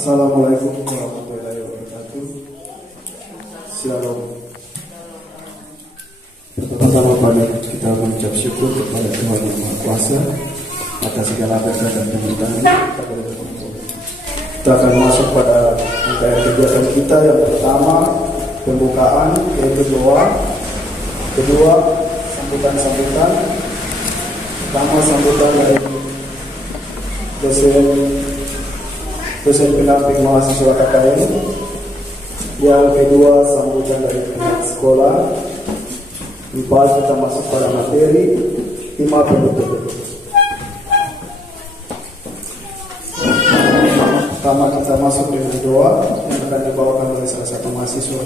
Assalamualaikum warahmatullahi wabarakatuh. Shalom. Pertama-tama kita mengucap syukur kepada Tuhan Yang Maha Kuasa atas segala berkat dan pemberkatan. Kita akan masuk pada kegiatan kita yang pertama, pembukaan, yang kedua sambutan. Pertama sambutan dari dosen pendamping mahasiswa KKN. Yang kedua sambutan dari pihak sekolah. 4 kita masuk pada materi. 5 penutup. Pertama kita masuk dengan doa yang akan dibawakan oleh salah satu mahasiswa.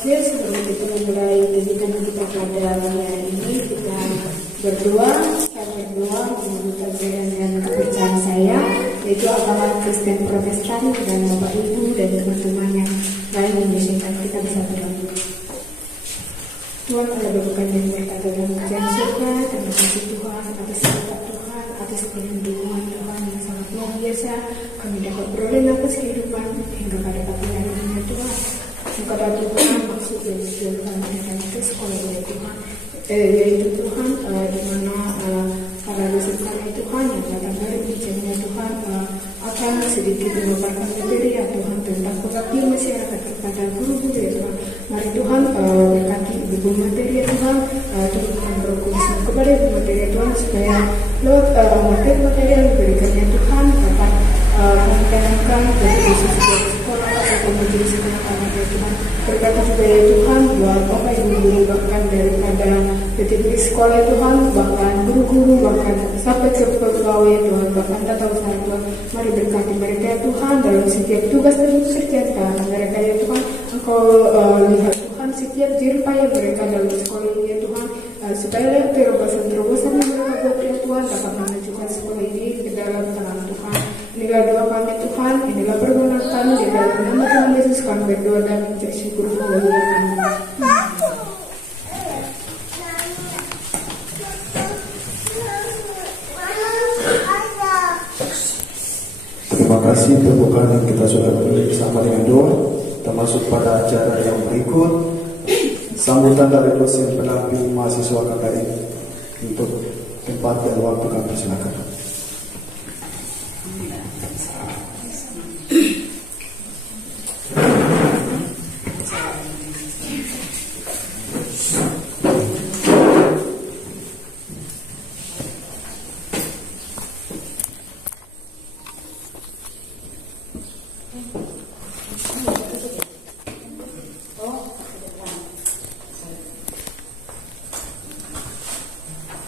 Oke, sebelum kita memulai kegiatan kita pada hari ini, kita berdoa. Saya berdoa menurut ajaran dan kepercayaan saya, yaitu agama Kristen Protestan, dan Bapak Ibu dan teman-teman yang lain mengizinkan kita bisa berdoa. Tuhan telah berbuka dan mereka dalam kerjaan surga. Terima kasih Tuhan atas berkat Tuhan, atas perlindungan Tuhan yang sangat luar biasa. Kami dapat beroleh nafas kehidupan hingga pada pagi hari ini Tuhan. Kepada Tuhan maksud dan tujuan kami datang ke sekolah oleh Tuhan, yaitu Tuhan di mana para dosen kami Tuhan yang datang dari bijaknya Tuhan akan sedikit memaparkan materi ya Tuhan tentang pengabdian masyarakat kepada guru-guru ya Tuhan. Mari Tuhan berkati ibu materi ya Tuhan, turunkan Roh Kudus kepada ibu materi ya Tuhan supaya lewat materi yang diberikannya Tuhan dapat menyenangkan dari sisi sekolah atau majelis anak-anak ya Tuhan. Berkati juga ya Tuhan buat Bapak Ibu guru bahkan daripada titik sekolah ya Tuhan, bahkan guru-guru bahkan sampai ke pegawai ya Tuhan, bahkan tata usaha Tuhan. Mari berkati mereka ya Tuhan dalam setiap tugas dan pekerjaan mereka ya Tuhan. Engkau lihat Tuhan setiap jeripaya mereka dalam sekolah ini ya Tuhan, supaya terobosan-terobosan yang mereka buat ya Tuhan dapat memajukan sekolah ini ke dalam tangan Tuhan. Inilah doa kami Tuhan, inilah permohonan kami di dalam nama Tuhan Yesus kami berdoa dan mencari syukur. Amin. Terima kasih pembukaan yang kita sudah beri bersama dengan doa. Kita masuk pada acara yang berikut, sambutan dari dosen pendamping mahasiswa KKN. Untuk tempat dan waktu kami persilakan.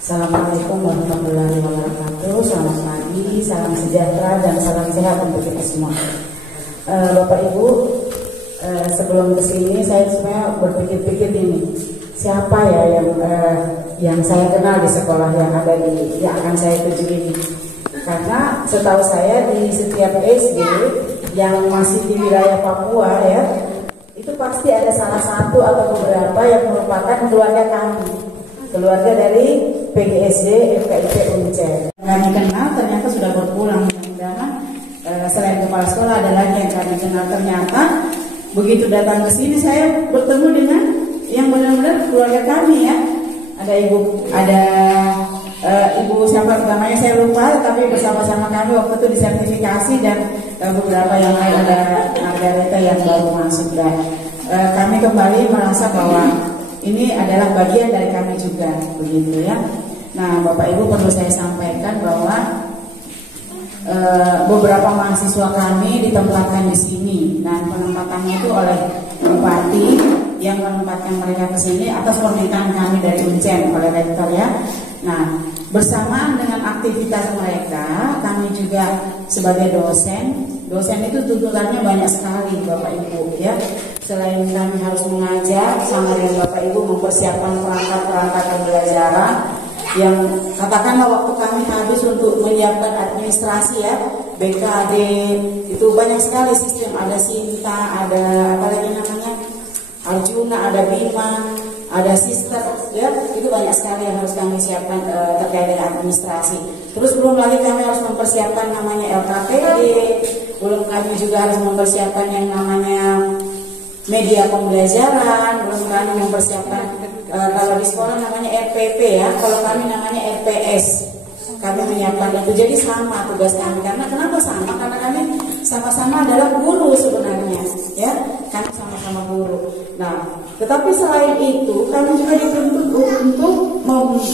Assalamualaikum warahmatullahi wabarakatuh. Selamat pagi, salam sejahtera dan salam sehat untuk kita semua. Bapak Ibu, sebelum kesini saya sebenarnya berpikir-pikir ini, siapa ya yang saya kenal di sekolah yang ada yang akan saya tuju ini. Karena setahu saya di setiap SD yang masih di wilayah Papua ya, itu pasti ada salah satu atau beberapa yang merupakan keluarga kami, keluarga dari PGSD FKIP Uncen. Kami kenal ternyata sudah berpulang. Mudah-mudahan selain kepala sekolah ada lagi yang kami kenal. Ternyata begitu datang ke sini saya bertemu dengan yang benar-benar keluarga kami ya. Ada ibu siapa namanya saya lupa, tapi bersama-sama kami waktu itu disertifikasi dan beberapa yang lain, ada Margareta yang baru masuk dan kami kembali merasa bahwa ini adalah bagian dari kami juga, begitu ya. Nah, Bapak Ibu perlu saya sampaikan bahwa beberapa mahasiswa kami ditempatkan di sini dan penempatannya itu oleh bupati yang menempatkan mereka ke sini atas permintaan kami dari Uncen oleh rektor ya. Nah, bersamaan dengan aktivitas mereka, kami juga sebagai dosen itu tuntutannya banyak sekali Bapak Ibu ya. Selain kami harus mengajar sama dengan Bapak Ibu mempersiapkan perangkat-perangkat pembelajaran yang katakanlah waktu kami habis untuk menyiapkan administrasi ya, BKD itu banyak sekali sistem, ada Sinta, ada apa lagi namanya Arjuna, ada Bima, ada sister, ya itu banyak sekali yang harus kami siapkan terkait dengan administrasi. Terus belum lagi kami harus mempersiapkan namanya LKPD, belum kami juga harus mempersiapkan yang namanya media pembelajaran, belum kami mempersiapkan kalau di sekolah namanya RPP ya, kalau kami namanya RPS. Kami menyiapkan itu, jadi sama tugas kami. Karena kenapa sama? Karena kami sama-sama adalah guru sebenarnya, ya. Kami sama-sama guru. Nah, tetapi selain itu, kami juga dituntut untuk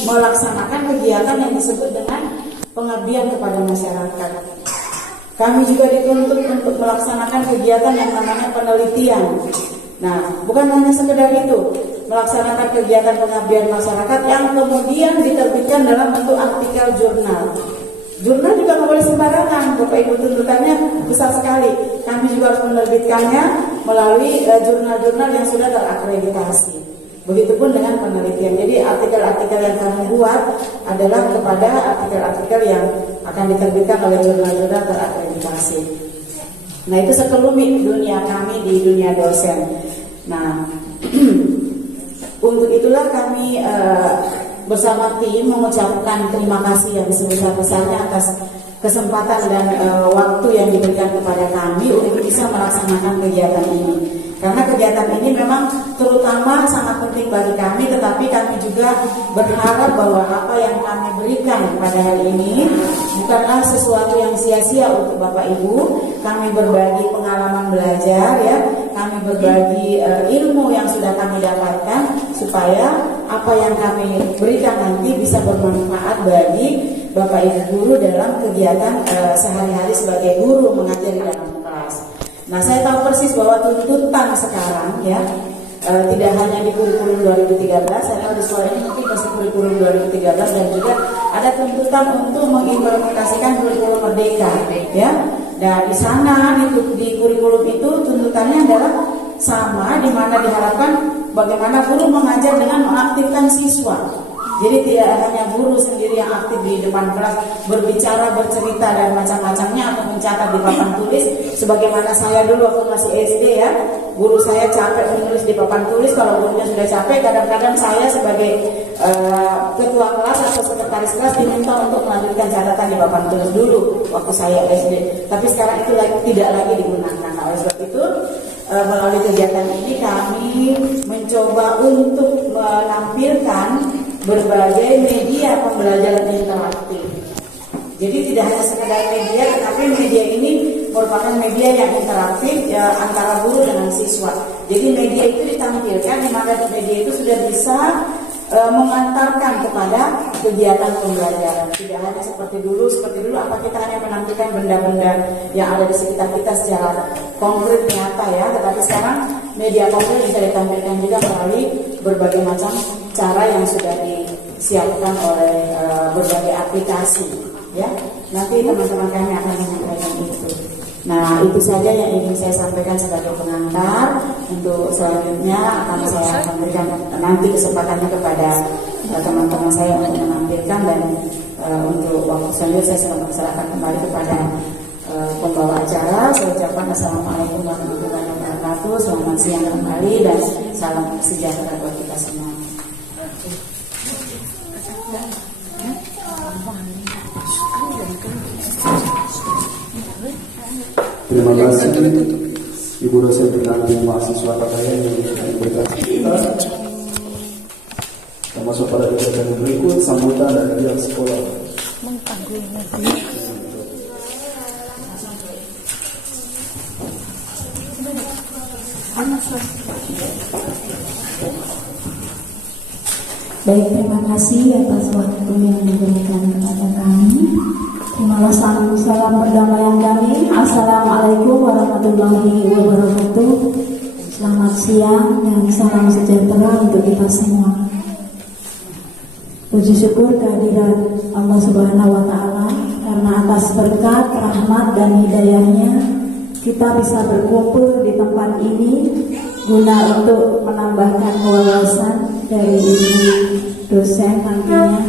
melaksanakan kegiatan yang disebut dengan pengabdian kepada masyarakat. Kami juga dituntut untuk melaksanakan kegiatan yang namanya penelitian. Nah, bukan hanya sekedar itu, melaksanakan kegiatan pengabdian masyarakat yang kemudian diterbitkan dalam bentuk artikel jurnal. Jurnal juga nggak boleh sembarangan, Bapak Ibu, tuntutannya besar sekali. Kami juga harus menerbitkannya melalui jurnal-jurnal yang sudah terakreditasi. Begitupun dengan penelitian. Jadi artikel-artikel yang kami buat adalah kepada artikel-artikel yang akan diterbitkan oleh jurnal-jurnal terakreditasi. Nah, itu sekelumit dunia kami di dunia dosen. Nah, untuk itulah kami bersama tim mengucapkan terima kasih yang sebesar-besarnya atas kesempatan dan waktu yang diberikan kepada kami untuk bisa melaksanakan kegiatan ini. Karena kegiatan ini memang terutama sangat penting bagi kami, tetapi kami juga berharap bahwa apa yang kami berikan pada hari ini bukanlah sesuatu yang sia-sia untuk Bapak Ibu. Kami berbagi pengalaman belajar, ya, kami berbagi ilmu yang sudah kami dapatkan supaya apa yang kami berikan nanti bisa bermanfaat bagi Bapak Ibu guru dalam kegiatan sehari-hari sebagai guru mengajar di dalam kelas. Nah, saya tahu persis bahwa tuntutan sekarang, ya, tidak hanya di kurikulum 2013, saya tahu di sekolah ini mungkin masih kurikulum 2013 dan juga ada tuntutan untuk mengimplementasikan kurikulum merdeka, ya. Dan di sana di kurikulum itu tuntutannya adalah sama, di mana diharapkan bagaimana guru mengajar dengan mengaktifkan siswa. Jadi tidak hanya guru sendiri yang aktif di depan kelas berbicara, bercerita dan macam-macamnya atau mencatat di papan tulis. Sebagaimana saya dulu waktu masih SD, ya, guru saya capek menulis di papan tulis. Kalau gurunya sudah capek, kadang-kadang saya sebagai ketua kelas atau sekretaris kelas diminta untuk melanjutkan catatan di papan tulis dulu waktu saya SD. Tapi sekarang itu tidak lagi digunakan. Nah, oleh sebab itu melalui kegiatan ini kami mencoba untuk menampilkan berbagai media pembelajaran interaktif. Jadi tidak hanya sekedar media, tetapi media ini merupakan media yang interaktif, ya, antara guru dengan siswa. Jadi media itu ditampilkan di mana media itu sudah bisa mengantarkan kepada kegiatan pembelajaran. Tidak hanya seperti dulu apa kita hanya menampilkan benda-benda yang ada di sekitar kita secara konkret nyata, ya, tetapi sekarang media konkret bisa ditampilkan juga melalui berbagai macam cara yang sudah disiapkan oleh berbagai aplikasi, ya. Nanti teman-teman kami akan menyampaikan itu. Nah, itu saja yang ingin saya sampaikan sebagai pengantar. Untuk selanjutnya akan saya sampaikan nanti kesempatannya kepada teman-teman saya untuk menampilkan, dan untuk waktu selanjutnya saya serahkan kembali kepada pembawa acara. Saya ucapkan assalamualaikum warahmatullahi wabarakatuh. Selamat siang kembali dan salam sejahtera buat kita semua. Terima kasih Ibu dosen pendamping mahasiswa PKN yang memberikan kita, termasuk pada kegiatan berikut sambutan dari pihak sekolah. Baik, terima kasih atas waktu yang diberikan kepada kami. Terimalah salam perdamaian kami. Assalamualaikum warahmatullahi wabarakatuh. Selamat siang dan salam sejahtera untuk kita semua. Puji syukur kehadirat Allah Subhanahu wa Ta'ala, karena atas berkat, rahmat dan hidayahnya kita bisa berkumpul di tempat ini guna untuk menambahkan wawasan dari ibu dosen nantinya.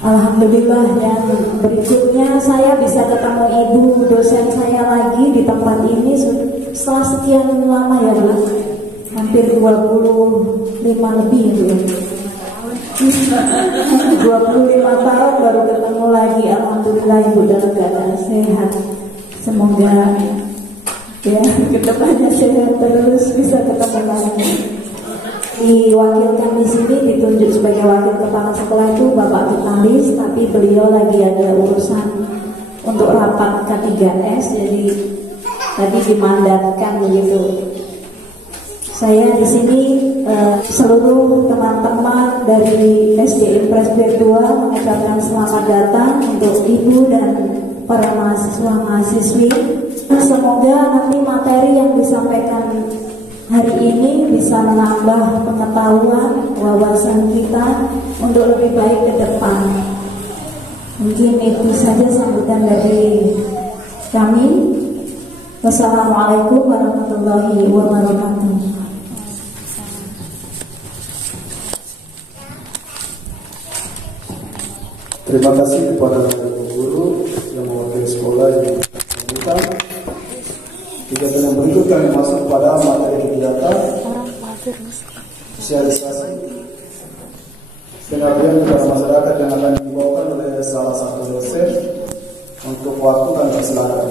Alhamdulillah, yang berikutnya saya bisa ketemu ibu dosen saya lagi di tempat ini setelah sekian lama, ya Bu. hampir 25 lebih gitu ya. 25 tahun baru ketemu lagi. Alhamdulillah ibu dalam keadaan sehat. Semoga ya kedepannya sehat terus, bisa ketemu lagi. Diwakilkan di sini ditunjuk sebagai wakil kepala sekolah itu Bapak Vitalis, tapi beliau lagi ada urusan untuk rapat K3S, jadi tadi dimandatkan begitu. Saya di sini seluruh teman-teman dari SD Presbyter 2 mengucapkan selamat datang untuk ibu dan para mahasiswa-mahasiswi. Semoga nanti materi yang disampaikan hari ini bisa menambah pengetahuan, wawasan kita untuk lebih baik ke depan. Mungkin itu saja sambutan dari kami. Wassalamualaikum warahmatullahi wabarakatuh. Terima kasih kepada guru yang mewakili sekolah yang meminta. Kegiatan yang berikut kami masuk pada materi kegiatan sosialisasi pengabdian kepada masyarakat yang akan dibawakan oleh salah satu dosen untuk waktu dan persilakan.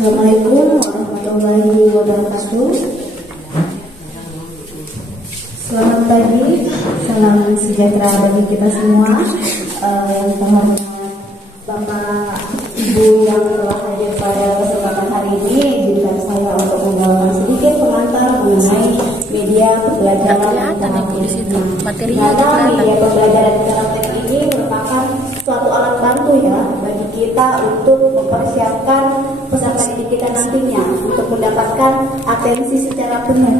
Assalamualaikum warahmatullahi wabarakatuh. Selamat pagi, salam sejahtera bagi kita semua. Yang terhormat Bapak Ibu yang telah hadir pada kesempatan hari ini, izinkan saya untuk membawakan sedikit pengantar mengenai media pembelajaran interaktif. Media pembelajaran interaktif ini merupakan suatu alat bantu ya bagi kita untuk mempersiapkan peserta didik kita nantinya untuk mendapatkan atensi secara benar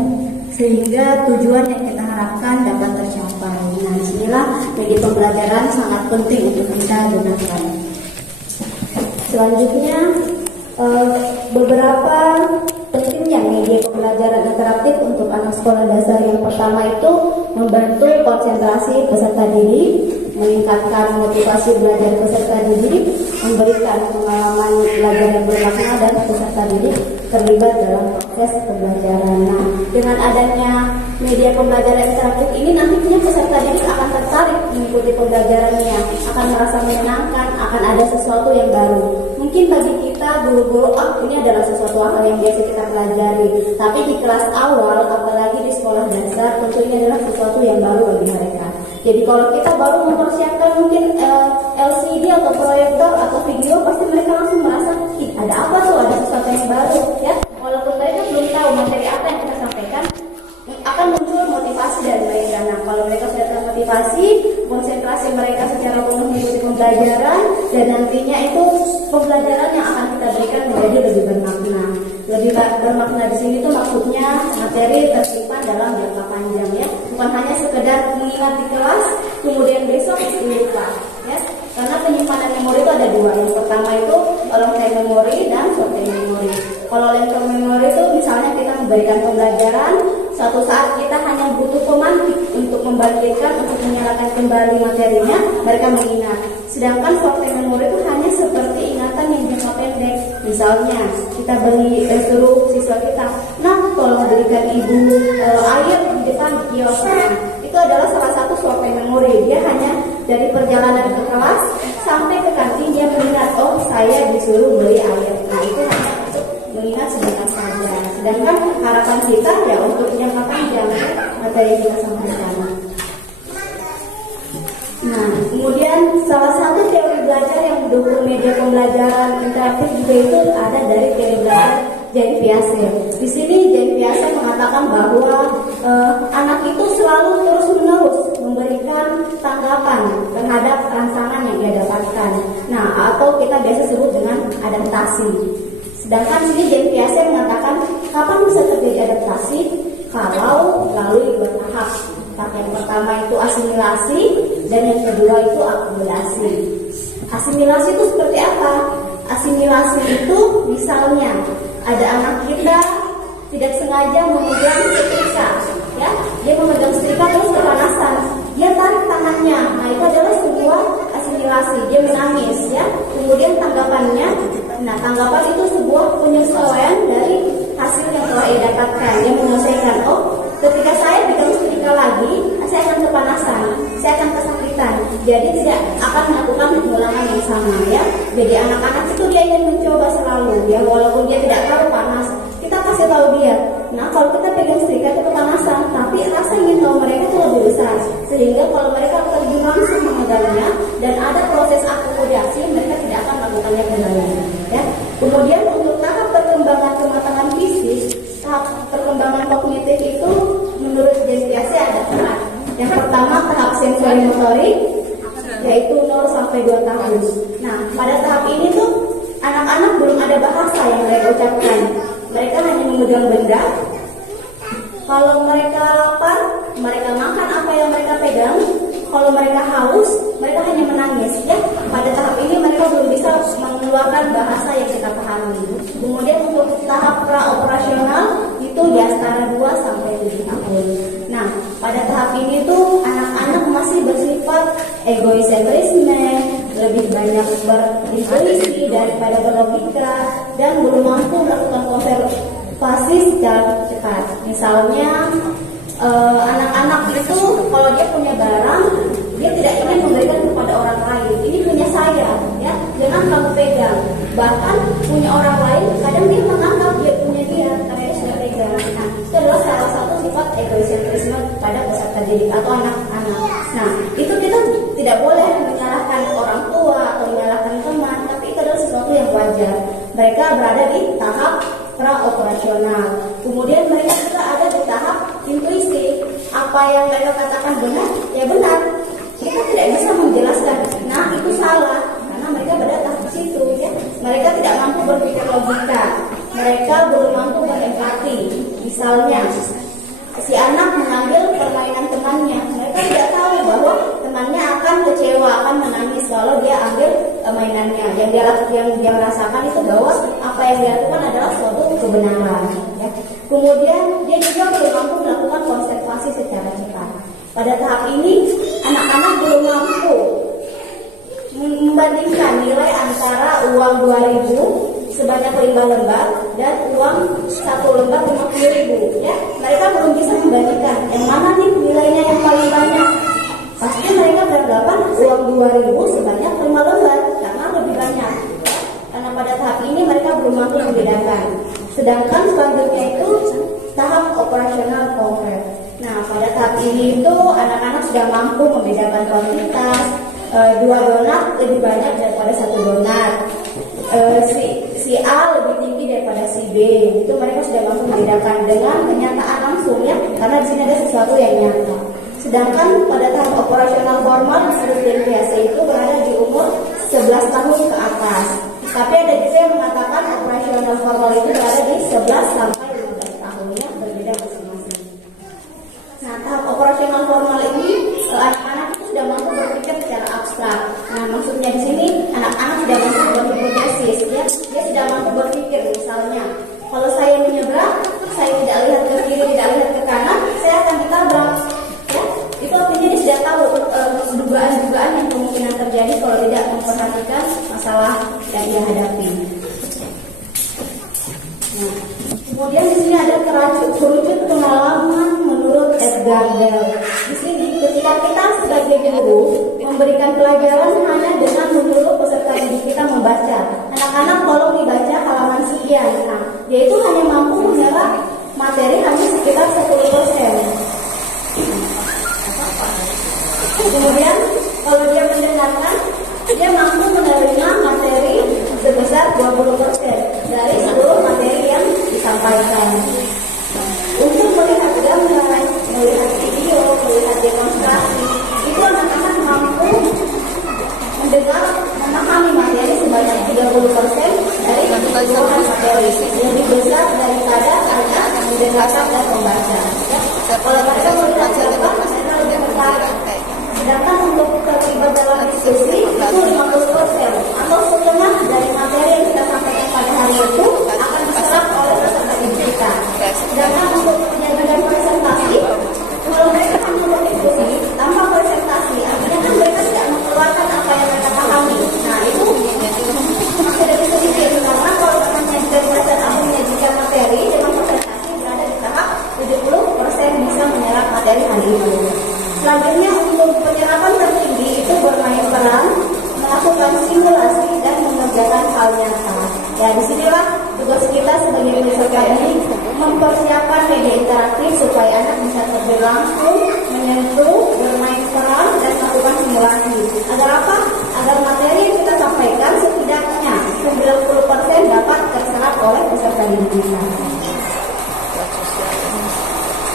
sehingga tujuan yang kita harapkan dapat tercapai. Nah, disinilah media pembelajaran sangat penting untuk kita gunakan. Selanjutnya beberapa pentingnya media pembelajaran interaktif untuk anak sekolah dasar. Yang pertama itu membantu konsentrasi peserta didik, meningkatkan motivasi belajar peserta didik, memberikan pengalaman belajar yang bermakna dan peserta didik terlibat dalam proses pembelajaran. Nah, dengan adanya media pembelajaran interaktif ini nantinya peserta didik akan tertarik mengikuti pembelajarannya, akan merasa menyenangkan, akan ada sesuatu yang baru. Mungkin bagi kita guru-guru, ini adalah sesuatu hal yang biasa kita pelajari, tapi di kelas awal, apalagi di sekolah dasar, tentu ini adalah sesuatu yang baru bagi mereka. Jadi kalau kita baru mempersiapkan mungkin LCD atau proyektor atau video, pasti mereka langsung merasa ada apa tuh, ada sesuatu yang baru ya. Walaupun mereka belum tahu materi apa yang kita sampaikan, akan muncul motivasi dari mereka. Nah, kalau mereka sudah termotivasi, konsentrasi mereka secara penuh mengikuti pembelajaran, dan nantinya itu pembelajaran yang akan kita berikan menjadi lebih bermakna. Lebih bermakna di sini tuh maksudnya materi tersimpan dalam jangka panjang ya, bukan hanya sekedar mengingat di kelas kemudian besok lupa ya. Karena penyimpanan memori itu ada dua. Yang pertama itu long term memory dan short term memory. Kalau long term memory itu misalnya kita memberikan pembelajaran, suatu saat kita hanya butuh pemantik untuk membangkitkan, untuk menyalakan kembali materinya, mereka mengingat. Sedangkan short term memory itu hanya seperti ingatan yang jangka pendek. Misalnya kita suruh siswa kita, nah tolong berikan ibu air di depan kios. Itu adalah salah satu short term memory. Dia hanya dari perjalanan ke kelas sampai ke kantin dia mengingat, oh saya disuruh beli air. Nah itu hanya untuk mengingat sebentar saja. Sedangkan harapan kita ya untuk jangka panjang materi yang kita sampaikan. Nah, kemudian salah satu teori belajar yang mendukung media pembelajaran interaktif juga itu ada dari teori belajar Jaime Piaget. Di sini Jaime Piaget mengatakan bahwa anak itu selalu terus-menerus memberikan tanggapan terhadap rangsangan yang dia dapatkan. Nah, atau kita biasa sebut dengan adaptasi. Sedangkan sini Jaime Piaget mengatakan kapan bisa terjadi adaptasi? Kalau melalui bertanya. tahap. Tahap yang pertama itu asimilasi dan yang kedua itu akumulasi. Asimilasi itu seperti apa? Asimilasi itu misalnya ada anak kita tidak sengaja memegang setrika, ya, dia memegang setrika terus kepanasan, dia tarik tangannya, nah itu adalah sebuah asimilasi, dia menangis, ya. Kemudian tanggapannya, nah tanggapan itu sebuah penyesuaian dari hasil yang telah ia dapatkan, dia menyelesaikan, oh ketika saya pegang setrika lagi, saya akan kepanasan, saya akan kesakitan, jadi tidak akan melakukan pengulangan yang sama, ya. Jadi anak-anak itu dia ingin mencoba selalu, ya, walaupun dia tidak tahu panas, kita kasih tahu dia. Nah kalau kita pegang setrika itu kepanasan, tapi rasa ingin tahu mereka itu lebih besar, sehingga kalau mereka terjun langsung memegangnya dan ada proses akomodasi, mereka tidak akan melakukannya kembali, ya. Kemudian untuk tahap perkembangan kematangan fisik, tahap perkembangan kognitif itu menurut James Piaget ada 4. Yang pertama tahap sensori motorik, yaitu 0 sampai 2 tahun. Nah pada tahap ini tuh anak-anak belum ada bahasa yang mereka ucapkan. Mereka hanya memegang benda. Kalau mereka lapar, mereka makan apa yang mereka pegang. Kalau mereka haus, mereka hanya menangis, ya. Pada tahap ini mereka belum bisa mengeluarkan bahasa yang kita pahami. Kemudian untuk tahap pra-operasional itu di antara 2 sampai 7 tahun. Nah, pada tahap ini tuh anak-anak masih bersifat egoisentrisme, lebih banyak berintuisi daripada berlogika, dan belum mampu melakukan observasi secara cepat. Misalnya anak-anak itu kalau dia punya barang, dia tidak ingin memberikan kepada orang lain. Ini punya saya, ya, jangan kamu pegang. Bahkan punya orang lain, kadang dia menganggap dia punya dia karena dia sudah pegang. Nah, itu adalah salah satu sifat egoisentrisme pada peserta didik atau anak-anak. Nah, itu kita tidak boleh menyalahkan orang tua atau menyalahkan teman, tapi itu adalah sesuatu yang wajar. Mereka berada di tahap pra-operasional. Kemudian mereka juga ada di tahap intuisi. Apa yang mereka katakan benar, ya benar. Kita tidak bisa menjelaskan, nah itu salah, karena mereka berada di situ, ya. Mereka tidak mampu berpikir logika. Mereka belum mampu berempati. Misalnya, si anak mengambil permainan temannya. Mereka tidak tahu bahwa temannya akan kecewa, akan menangis kalau dia ambil mainannya. Yang dia rasakan itu bahwa apa yang dia lakukan adalah suatu kebenaran, ya. Kemudian dia juga belum mampu melakukan konservasi secara cepat. Pada tahap ini anak-anak belum mampu membandingkan nilai antara uang 2.000 sebanyak 5 lembar dan uang 1 lembar 50.000, ya. Mereka belum bisa membandingkan yang mana nih nilainya yang paling banyak. Pasti mereka beranggapan uang 2.000 sebanyak 5 lembar karena lebih banyak. Karena pada tahap ini mereka belum mampu membedakan. Sedangkan selanjutnya itu tahap operasional konkret. Nah, pada tahap ini itu anak-anak sudah mampu membedakan kuantitas. 2 donat lebih banyak daripada 1 donat. Si A lebih tinggi daripada si B. Itu mereka sudah mampu membedakan dengan kenyataan langsung, ya, karena di sini ada sesuatu yang nyata. Sedangkan pada tahap operasional formal menurut DNPAC itu berada di umur 11 tahun ke atas. Tapi ada juga yang mengatakan operasional formal itu berada di 11 sampai 15 tahun, ya, berbeda masing-masing. Nah, tahap operasional formal ini anak-anak itu sudah mampu berpikir secara abstrak. Nah, maksudnya di sini anak-anak sudah mampu berhipotesis, ya. Dia sudah mampu berpikir, misalnya, kalau saya menyeberang, saya tidak lihat ke kiri, tidak lihat ke kanan, saya akan ditabrak. Ya, itu artinya dia sudah tahu dugaan-dugaan yang kemungkinan terjadi kalau tidak memperhatikan masalah yang dia hadapi. Nah, kemudian di sini ada kerucut pengalaman menurut Edgar Bell. Di sini ketika kita sebagai guru memberikan pelajaran hanya dengan menyuruh peserta didik kita membaca. Anak-anak tolong dibaca halaman sekian. Nah, dia itu hanya mampu menyerap materi hanya sekitar 10%. Kemudian kalau dia mendengarkan, dia mampu menerima materi sebesar 20% dari seluruh materi yang disampaikan. Untuk melihat gambar, melihat video, melihat demonstrasi, itu anak-anak mampu mendengar, memahami materi sebanyak 30% dari keseluruhan materi, lebih besar daripada anak mendengarkan dan membaca. Ya. Kalau mereka melihat dari hal itu. Selanjutnya untuk penyerapan tertinggi itu bermain peran, melakukan simulasi dan mengerjakan hal nyata. Ya, disinilah tugas kita sebagai peserta ini mempersiapkan media interaktif supaya anak bisa terjun langsung, menyentuh, bermain peran dan melakukan simulasi. Agar apa? Agar materi yang kita sampaikan setidaknya 90% dapat terserap oleh peserta didik kita.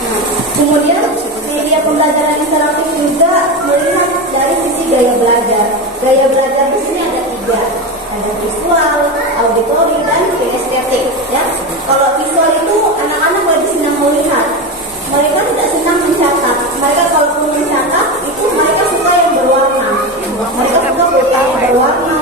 Nah, kemudian media pembelajaran interaktif juga melihat dari sisi gaya belajar. Gaya belajar di sini ada 3, ada visual, auditori, dan kinestetik. Ya, kalau visual itu anak-anak lebih senang melihat. Mereka tidak senang mencatat. Mereka kalau mencatat itu mereka suka yang berwarna. Mereka suka buku yang berwarna.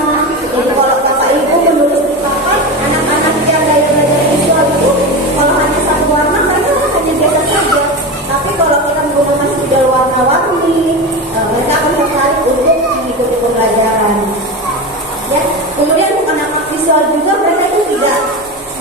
Jadi kalau bapak ibu menulis di papan, anak-anak yang gaya belajar visual itu kalau hanya satu warna mereka hanya biasa saja. Tapi kalau kita menggunakan spidol warna-warni, mereka akan tertarik untuk mengikuti pembelajaran. Ya, kemudian anak-anak visual juga mereka itu tidak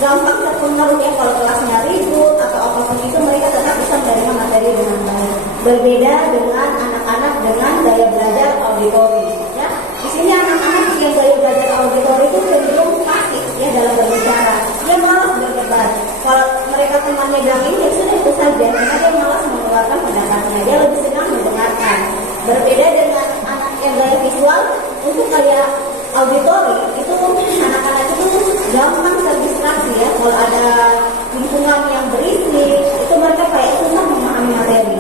gampang terpengaruh ya kalau kelasnya ribut atau apapun itu mereka tetap bisa menerima materi dengan baik. Berbeda dengan anak-anak dengan gaya belajar auditori. Ya, di sini anak-anak yang gaya belajar auditori itu cenderung pasif ya dalam berbicara. Dia malas berdebat. Kalau mereka temannya bilang ini ya sudah itu saja. Karena dia malas mengeluarkan pendapatnya. Dia lebih senang mendengarkan. Berbeda dengan anak yang gaya visual, untuk gaya auditori itu anak-anak itu gampang terdistraksi ya. Kalau ada lingkungan yang berisik, itu mereka kayak susah memahami materi.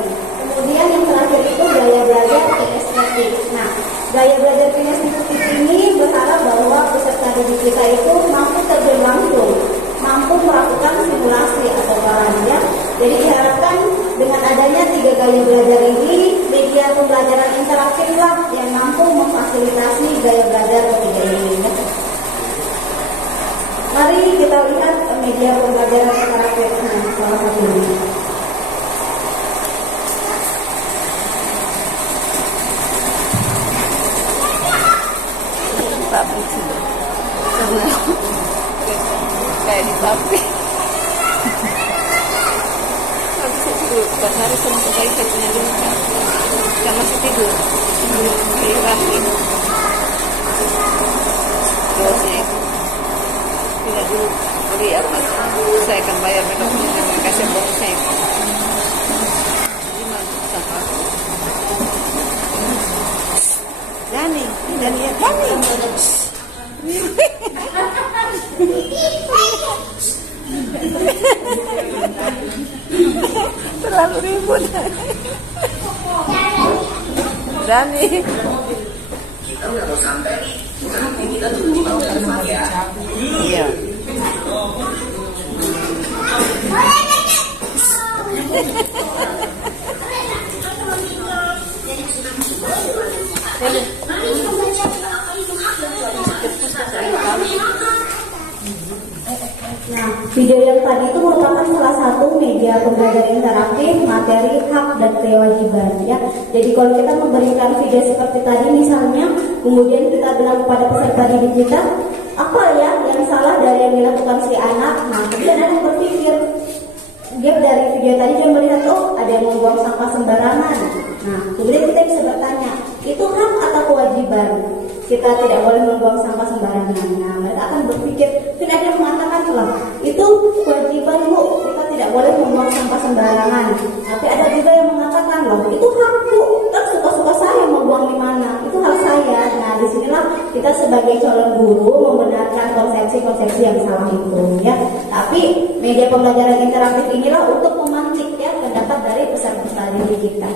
Kemudian yang terakhir itu gaya belajar kinestetik. Nah, gaya belajar kinestetik ini berharap bahwa peserta didik kita itu mampu terjun langsung, mampu melakukan simulasi atau peran ya. Jadi diharapkan dengan adanya 3 gaya belajar ini, media pembelajaran interaktif lah yang mampu memfasilitasi gaya belajar ketiga ini. Ya. Mari kita lihat media pembelajaran interaktif. Nah, salah satu ini. Pabrik sih, kayak di pabrik. Habis tidur, 4 hari sama sekali saya punya dulu kan masih tidur, belum rapi. Terus ya, tidak dulu beli apa? Saya akan bayar mereka punya kasih bonusnya. Dani, ya Dani. Terlalu ribut. Dani. Kita udah mau sampai nih. Nanti kita tunggu mau ya. Iya. Nah, video yang tadi itu merupakan salah satu media pembelajaran interaktif materi hak dan kewajiban ya. Jadi kalau kita memberikan video seperti tadi misalnya, kemudian kita bilang kepada peserta didik kita, apa ya yang salah dari yang dilakukan si anak? Nah, kemudian anak berpikir, dia dari video tadi dia melihat, oh ada yang membuang sampah sembarangan. Nah, kemudian kita bisa bertanya, itu hak atau kewajiban? Kita tidak boleh membuang sampah sembarangan. Nah, mereka akan berpikir, tidak ada yang mengatakan loh, itu kewajiban Bu, kita tidak boleh membuang sampah sembarangan. Tapi ada juga yang mengatakan loh, itu hak Bu, kan suka-suka saya mau buang di mana, itu hak saya. Nah, disinilah kita sebagai calon guru membenarkan konsepsi-konsepsi yang salah itu, ya. Tapi media pembelajaran interaktif inilah untuk memantik ya pendapat dari peserta didik kita.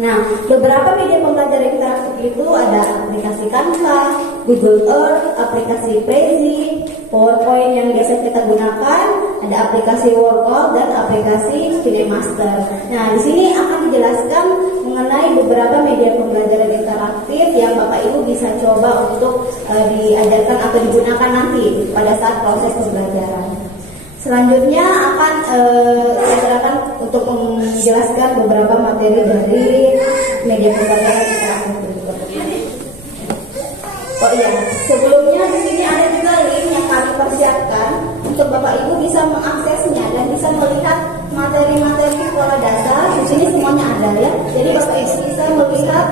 Nah, beberapa media pembelajaran interaktif itu ada aplikasi Canva, Google Earth, aplikasi Prezi, PowerPoint yang biasa kita gunakan, ada aplikasi Workshop dan aplikasi KineMaster. Nah, di sini akan dijelaskan mengenai beberapa media pembelajaran interaktif yang Bapak Ibu bisa coba untuk diajarkan atau digunakan nanti pada saat proses pembelajaran. Selanjutnya akan saya serahkan untuk menjelaskan beberapa materi dari media pembelajaran interaktif berikutnya. Oh iya, sebelumnya di sini ada juga link yang kami persiapkan untuk Bapak Ibu bisa mengaksesnya dan bisa melihat materi-materi sekolah dasar. Di sini ya. Jadi Bapak Ibu bisa melihat.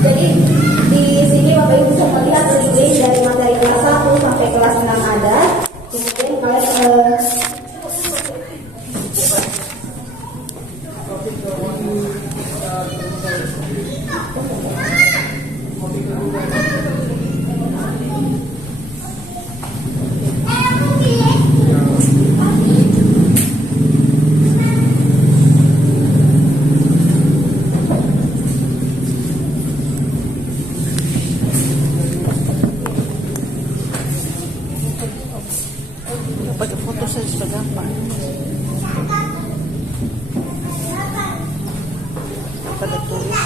Jadi di sini Bapak Ibu bisa melihat list dari materi kelas 1 sampai kelas 6 ada. Kemudian kalian pakai foto saja sudah gampang. Apa ada tulis?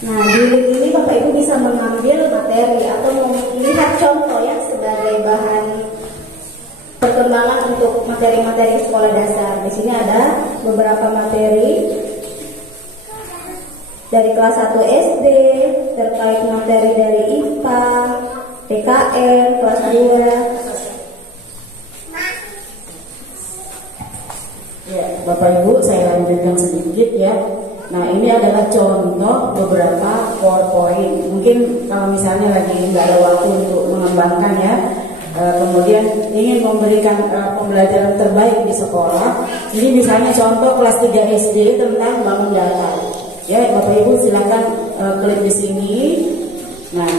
Nah, di link ini Bapak Ibu bisa mengambil materi atau melihat contoh ya sebagai bahan perkembangan untuk materi-materi sekolah dasar. Di sini ada beberapa materi dari kelas 1 SD terkait materi dari IPA, PKN, kelas 2. Ya, Bapak Ibu, saya lanjutkan sedikit ya. Nah, ini adalah contoh beberapa PowerPoint. Mungkin kalau misalnya lagi nggak ada waktu untuk mengembangkan ya, kemudian ingin memberikan pembelajaran terbaik di sekolah. Ini misalnya contoh kelas 3 SD tentang bangun data. Ya, Bapak Ibu silakan klik di sini. Nah,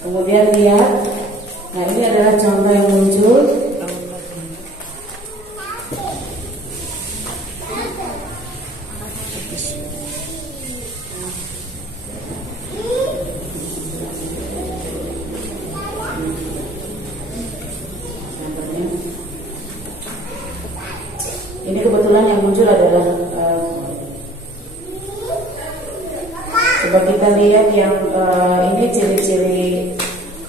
kemudian lihat. Nah, ini adalah contoh yang muncul. Ini kebetulan yang muncul adalah coba kita lihat yang ini ciri-ciri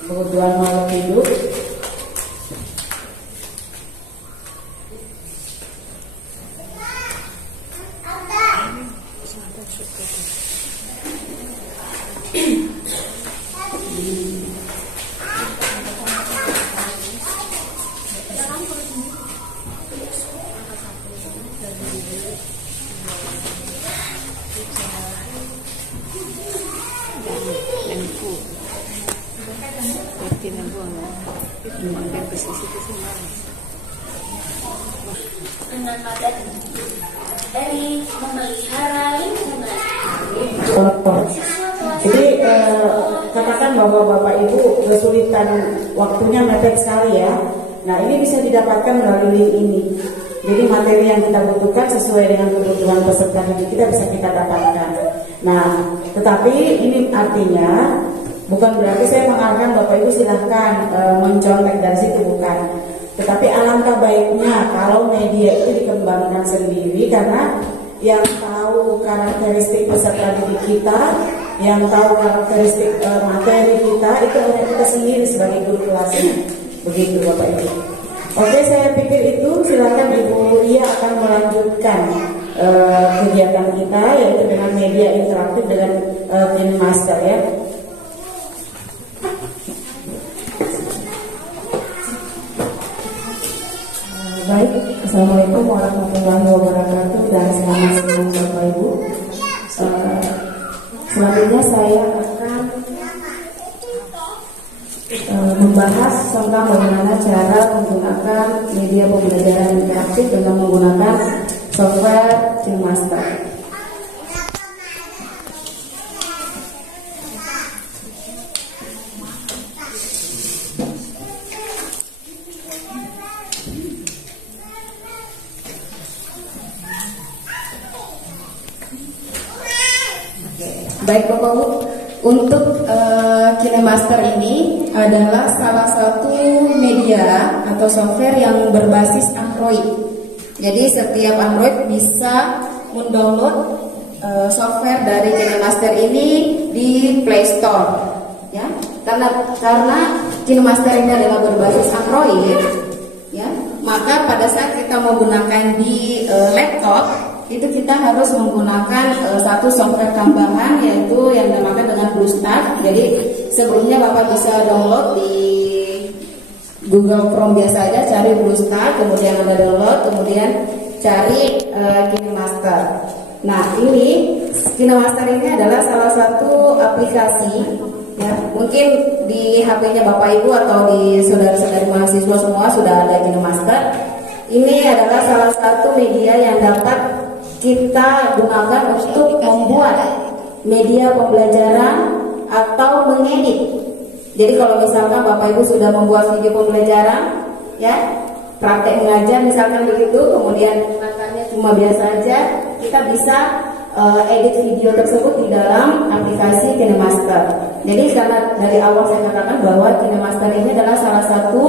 kebutuhan makhluk hidup. Dengan materi dari memelihara lingkungan. Jadi katakan bahwa Bapak Ibu kesulitan waktunya mepet sekali ya. Nah, ini bisa didapatkan melalui link ini. Jadi materi yang kita butuhkan sesuai dengan kebutuhan peserta didik kita bisa kita dapatkan. Nah, tetapi ini artinya bukan berarti saya mengarahkan Bapak Ibu silahkan mencontek dari situ, bukan. Tetapi alangkah baiknya kalau media itu dikembangkan sendiri, karena yang tahu karakteristik peserta didik kita, yang tahu karakteristik materi kita, itu hanya kita sendiri sebagai guru kelasnya. Begitu Bapak Ibu. Oke, saya pikir itu. Silakan Ibu Lia akan melanjutkan kegiatan kita, yaitu dengan media interaktif dengan KineMaster ya. Baik, Assalamualaikum warahmatullahi wabarakatuh dan selamat siang Bapak Ibu. Selanjutnya saya akan membahas tentang bagaimana cara menggunakan media pembelajaran interaktif dengan menggunakan software KineMaster. Baik Bapak Ibu, untuk KineMaster ini adalah salah satu media atau software yang berbasis Android. Jadi setiap Android bisa mendownload software dari KineMaster ini di Play Store. Ya, karena KineMaster ini adalah berbasis Android, maka pada saat kita menggunakan di laptop itu kita harus menggunakan satu software tambahan, yaitu yang dinamakan dengan BlueStack. Jadi sebelumnya Bapak bisa download di Google Chrome biasa aja, cari BlueStack, kemudian Anda download, kemudian cari KineMaster. Nah, ini KineMaster ini adalah salah satu aplikasi, ya, mungkin di HP-nya Bapak Ibu atau di saudara-saudari mahasiswa semua sudah ada KineMaster. Ini adalah salah satu media yang dapat kita gunakan untuk membuat media pembelajaran atau mengedit. Jadi kalau misalkan Bapak Ibu sudah membuat video pembelajaran, ya, praktek mengajar misalkan begitu, kemudian gunakannya cuma biasa aja, kita bisa edit video tersebut di dalam aplikasi KineMaster. Jadi karena dari awal saya katakan bahwa KineMaster ini adalah salah satu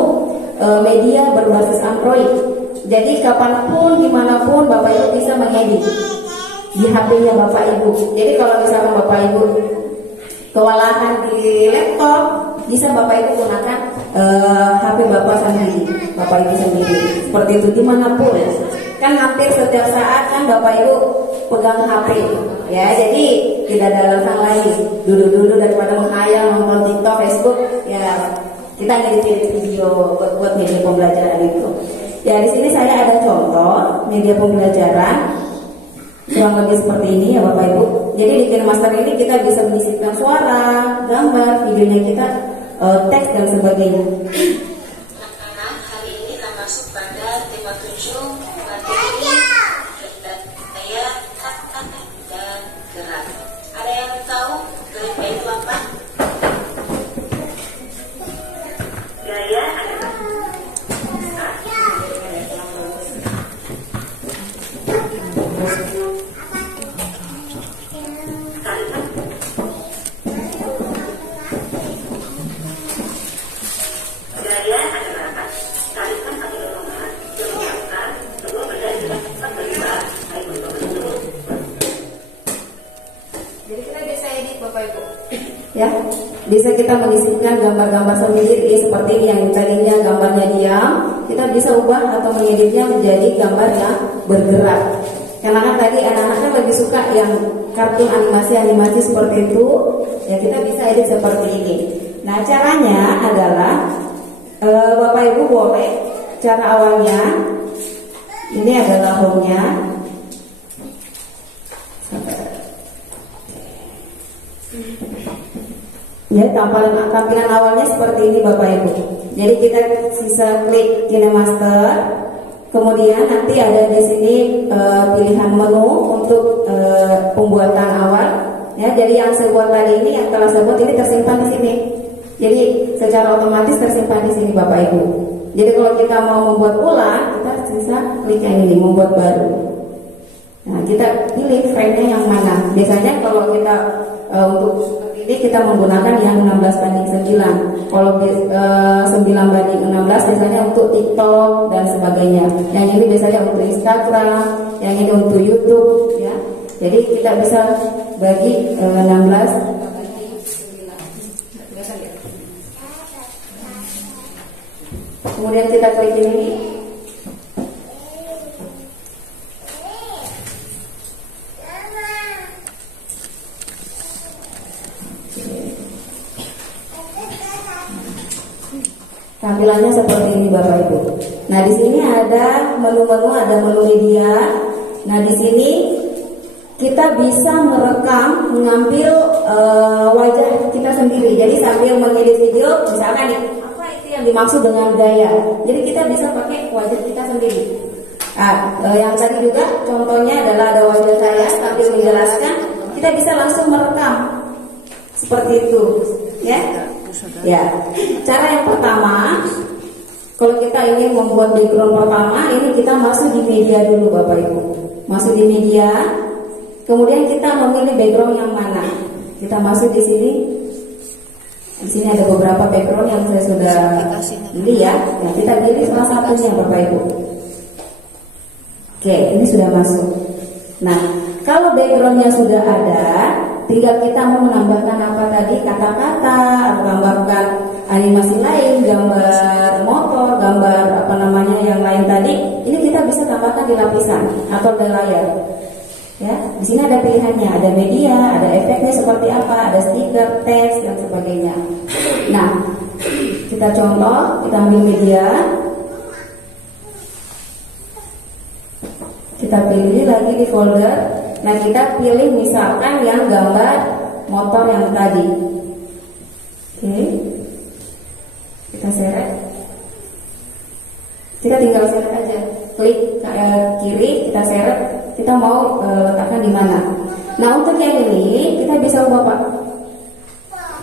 media berbasis Android. Jadi kapanpun, dimanapun Bapak Ibu bisa mengedit di HP-nya Bapak Ibu. Jadi kalau misalkan Bapak Ibu kewalahan di laptop, bisa Bapak Ibu gunakan HP Bapak sendiri, Bapak Ibu sendiri. Seperti itu dimanapun. Kan hampir setiap saat kan Bapak Ibu pegang HP, ya. Jadi tidak ada alasan lain duduk-duduk daripada menghayal nonton TikTok, Facebook, ya. Kita ngedit video buat media pembelajaran itu. Ya, di sini saya ada contoh media pembelajaran kurang lebih seperti ini, ya Bapak Ibu. Jadi di KineMaster ini kita bisa menyisipkan suara, gambar, videonya kita, teks dan sebagainya. Anak-anak, hari ini akan masuk pada tema 7 materi gaya, kata, dan gerak. Ada yang tahu gaya itu apa? Gaya adalah ya, bisa kita menyisipkan gambar-gambar sendiri seperti yang tadinya gambarnya diam, kita bisa ubah atau mengeditnya menjadi gambar yang bergerak. Karena kan tadi anak-anak kan lebih suka yang kartun animasi seperti itu, ya kita bisa edit seperti ini. Nah, caranya adalah Bapak Ibu boleh, cara awalnya ini adalah home-nya. Ya, tampilan awalnya seperti ini Bapak Ibu. Jadi kita bisa klik KineMaster, kemudian nanti ada di sini pilihan menu untuk pembuatan awal. Ya, jadi yang saya buat tadi ini, yang telah saya buat ini tersimpan di sini. Jadi secara otomatis tersimpan di sini Bapak Ibu. Jadi kalau kita mau membuat ulang, kita bisa klik yang ini, membuat baru. Nah, kita pilih frame-nya yang mana. Biasanya kalau kita untuk ini kita menggunakan yang 16:9. Kalau 9:16 biasanya untuk TikTok dan sebagainya. Yang ini biasanya untuk Instagram, yang ini untuk YouTube, ya. Jadi kita bisa bagi 16. Kemudian kita klik ini. Tampilannya seperti ini Bapak Ibu. Nah, di sini ada menu-menu, ada menu media. Nah, di sini kita bisa merekam, mengambil wajah kita sendiri. Jadi sambil mengedit video, misalkan nih, apa itu yang dimaksud dengan gaya. Jadi kita bisa pakai wajah kita sendiri. Nah, yang tadi juga contohnya adalah ada wajah saya sambil menjelaskan, kita bisa langsung merekam seperti itu, ya. Ya, cara yang pertama, kalau kita ingin membuat background pertama, ini kita masuk di media dulu Bapak Ibu. Masuk di media, kemudian kita memilih background yang mana. Kita masuk di sini. Di sini ada beberapa background yang saya sudah beli, ya. Nah, kita pilih salah satunya Bapak Ibu. Oke, ini sudah masuk. Nah, kalau backgroundnya sudah ada, tinggal kita mau menambahkan apa tadi, kata-kata, gambarkan animasi lain, gambar motor, gambar apa namanya yang lain di lapisan atau di layar. Ya, di sini ada pilihannya, ada media, ada efeknya seperti apa, ada stiker, teks dan sebagainya. Nah, kita contoh, kita ambil media, kita pilih lagi di folder. Nah, kita pilih misalkan yang gambar motor yang tadi. Oke, kita seret. Kita tinggal seret aja, klik kiri, kita seret. Kita mau letakkan di mana. Nah, untuk yang ini kita bisa ubah, Pak.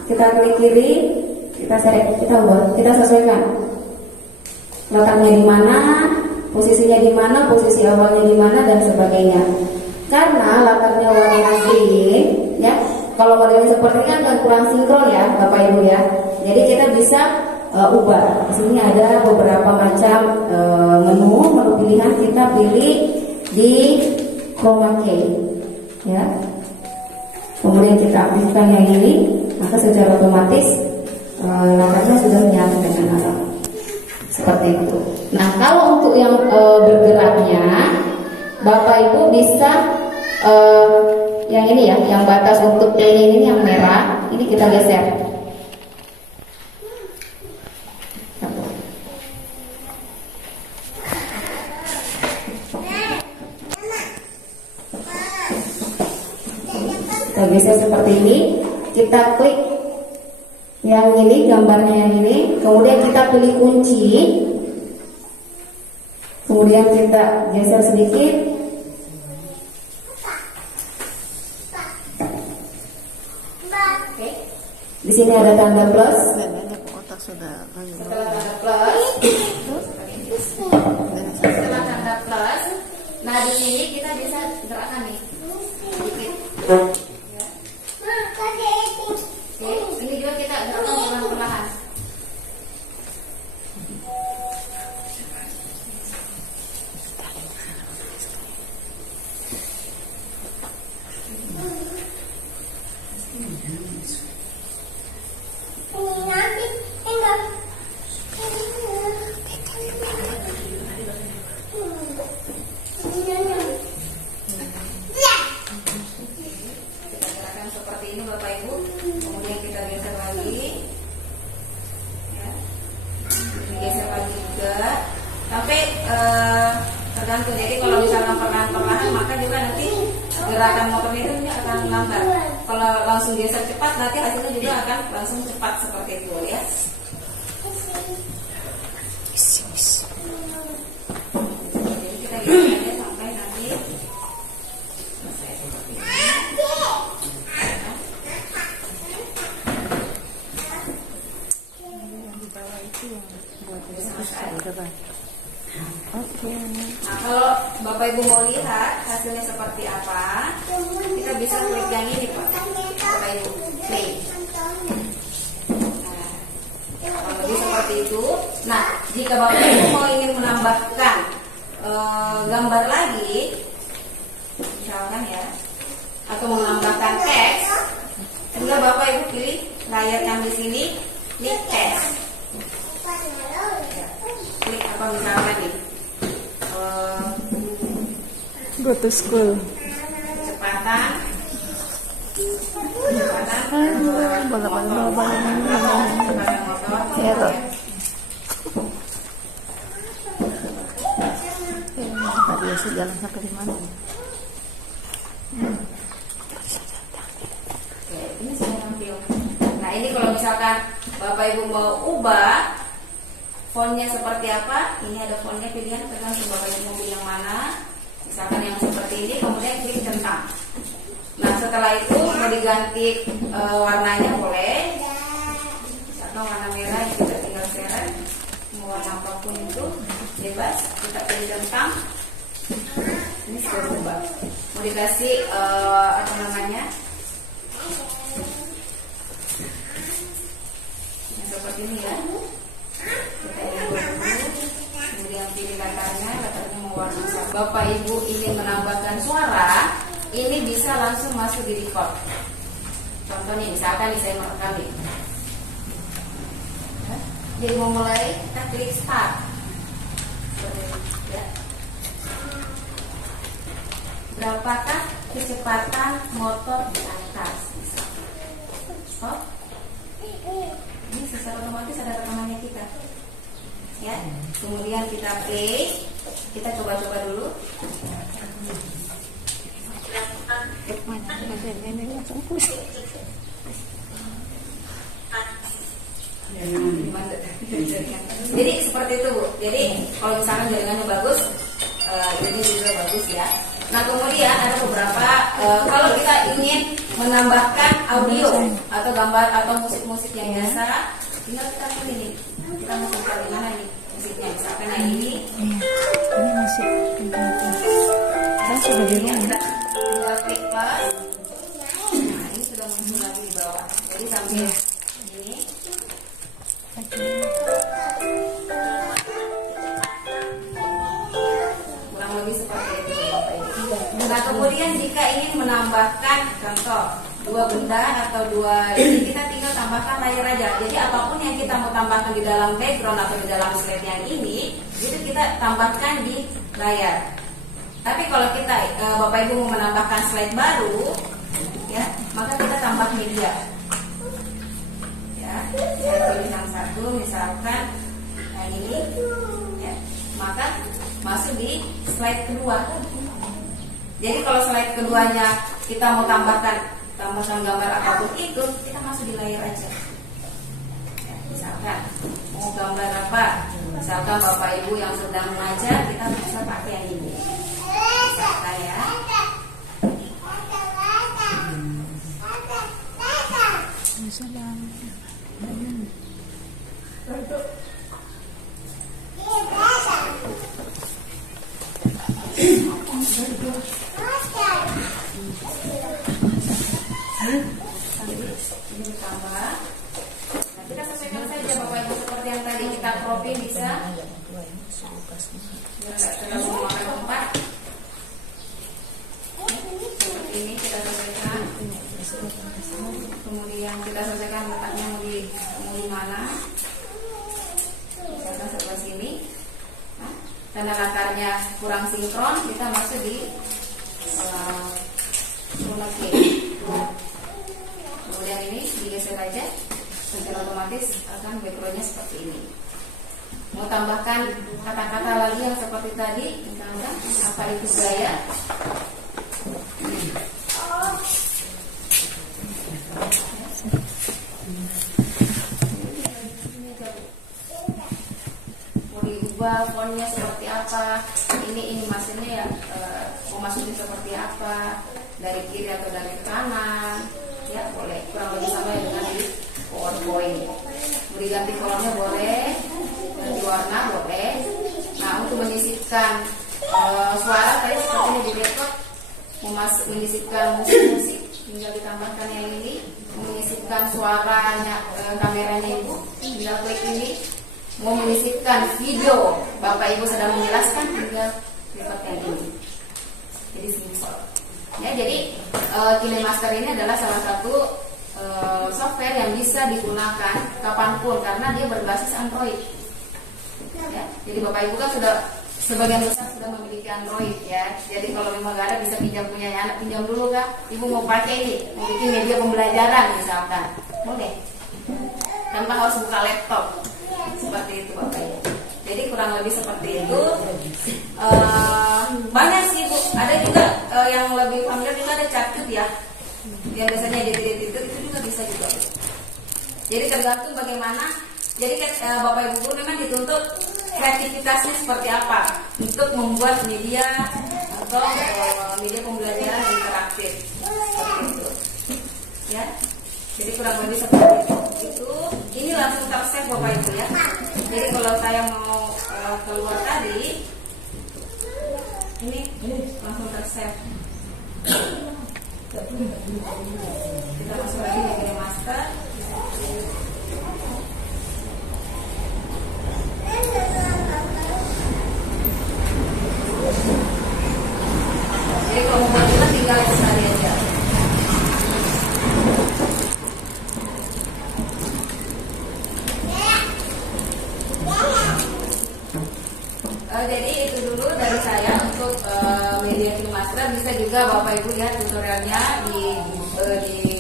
Kita klik kiri, kita seret, kita ubah, kita sesuaikan letaknya di mana, posisinya di mana, posisi awalnya di mana dan sebagainya. Karena latarnya warna green, ya. Kalau modelnya seperti ini kan kurang sinkron ya, Bapak Ibu ya. Jadi kita bisa ubah. Di sini ada beberapa macam menu pilihan, kita pilih di chroma key, ya. Kemudian kita aktifkan yang ini, maka secara otomatis latarnya sudah menyatu dengan alam. Seperti itu. Nah, kalau untuk yang bergeraknya, Bapak Ibu bisa yang ini ya, yang batas untuk play ini yang merah, ini kita geser. Kita geser seperti ini, kita klik yang ini, gambarnya yang ini, kemudian kita pilih kunci, kemudian kita geser sedikit. Oke. Di sini ada tanda plus. Setelah tanda plus, setelah tanda plus, nah di sini kita bisa gerakan nih, sedikit. Ini juga kita gerakan perlahan-lahan. Tergantung, jadi kalau misalkan perlahan-perlahan maka juga nanti gerakan motornya itu akan lambat. Kalau langsung geser cepat nanti hasilnya juga akan langsung cepat seperti itu ya. Jadi kita geser aja sampai nanti selesai seperti ini. Oke. Nah, kalau Bapak Ibu mau lihat hasilnya seperti apa, kita bisa klik yang ini, Pak. Bapak Ibu play. Nah, kalau lebih seperti itu. Nah, jika Bapak Ibu mau ingin menambahkan gambar lagi, misalkan ya, atau menambahkan teks, sudah Bapak Ibu pilih layar yang di sini, klik teks. Klik apa misalkan nih, go to school. Kecepatan. Ya toh. Biasa jalan sampai di mana? Oke, ini sudah tampil. Nah, ini kalau misalkan Bapak Ibu mau ubah fontnya seperti apa, ini ada fontnya pilihan, tergantung Bapak Ibu mau pilih yang mana. Misalkan yang seperti ini, kemudian klik centang. Nah, setelah itu mau diganti warnanya boleh. Misalkan warna merah, kita tinggal seret. Mau warna apapun itu bebas, kita pilih centang. Ini sudah berubah. Mau dikasih apa namanya? Yang seperti ini ya. Kita kemudian pilih latarnya mau warna. Bapak Ibu ingin menambahkan suara, ini bisa langsung masuk di record. Contohnya misalkan saya merekam ini. Jadi mau mulai, kita klik start. Ya. berapakah kecepatan motor di atas. Stop. Ini secara otomatis ada rekamannya kita. Ya, kemudian kita play. Kita coba-coba dulu. Jadi seperti itu, Bu. Jadi kalau misalkan jaringannya bagus, ini juga bagus ya. Nah, kemudian ada beberapa kalau kita ingin menambahkan audio atau gambar atau musik-musik yang biasa, tinggal kita pilih nih. Kita mau cari mana nih musiknya? Misalkan yang ini. Ini masih saya sudah di rumah. Tinggal klik plus. Nah, ini sudah muncul lagi di bawah. Jadi sambil ini. Kurang lebih seperti itu, Bapak Ibu. Nah, kemudian jika ingin menambahkan contoh dua benda atau dua ini, kita tinggal tambahkan layar aja. Jadi apapun yang kita mau tambahkan di dalam background atau di dalam slide yang ini, itu kita tambahkan di layar. Tapi kalau kita Bapak Ibu mau menambahkan slide baru, ya, maka kita tambah media. Ya, saya pilih yang satu, misalkan yang ini, ya, maka masuk di slide kedua. Jadi kalau slide keduanya kita mau tambahkan gambar apapun itu, kita masuk di layar aja. Ya, misalkan mau gambar apa, misalkan Bapak Ibu yang sedang mengajar, kita bisa pakai yang ini. Misalkan ya. Ini ditambah. Nah, kita sesuaikan saja Bapak Ibu seperti yang tadi kita cropping bisa. Biar nggak terlalu memakan tempat. Seperti ini kita sesuaikan. Kemudian kita sesuaikan letaknya mau di mana. Misalkan sebelah sini. Nah, tanda latarnya kurang sinkron, kita masuk di kemudian ini digeser aja, secara otomatis akan backgroundnya seperti ini. Mau tambahkan kata-kata lagi yang seperti tadi, misalkan apa itu gaya. Mau diubah fontnya seperti apa, ini maksudnya ya, mau masukin seperti apa, dari kiri atau dari kanan, ya boleh, kurang lebih sama dengan di PowerPoint. Mau diganti kolomnya boleh, ganti warna boleh. Nah, untuk menyisipkan suara tadi sepertinya di record, menyisipkan musik, tinggal ditambahkan yang ini. Menyisipkan suaranya, kameranya Ibu, tinggal klik ini. Mau menyisipkan video Bapak Ibu sedang menjelaskan, tinggal record yang ini. Jadi simpel. Ya, jadi KineMaster ini adalah salah satu software yang bisa digunakan kapanpun karena dia berbasis Android. Ya, jadi Bapak Ibu kan sudah sebagian besar sudah memiliki Android ya. Jadi kalau memang nggak ada bisa pinjam punya anak, pinjam dulu Kak. Ibu mau pakai ini, mau bikin media pembelajaran misalkan, boleh. Tanpa harus buka laptop. Seperti itu Bapak Ibu. Jadi kurang lebih seperti itu. Banyak sih Bu. Ada juga yang lebih familiar juga ada CapCut ya. Yang biasanya edit itu juga bisa juga. Jadi tergantung bagaimana. Jadi Bapak Ibu guru memang dituntut kreativitasnya seperti apa untuk membuat media atau media pembelajaran interaktif seperti itu. Ya. Jadi kurang lebih seperti itu. Ini langsung tersave Bapak Ibu ya. Jadi kalau saya mau keluar tadi, ini langsung tersave. Kita masuk lagi di KineMaster. Jadi kalau mau buat tinggal sekali aja. Jadi itu dulu dari saya untuk media KineMaster. Ntar bisa juga Bapak Ibu lihat tutorialnya di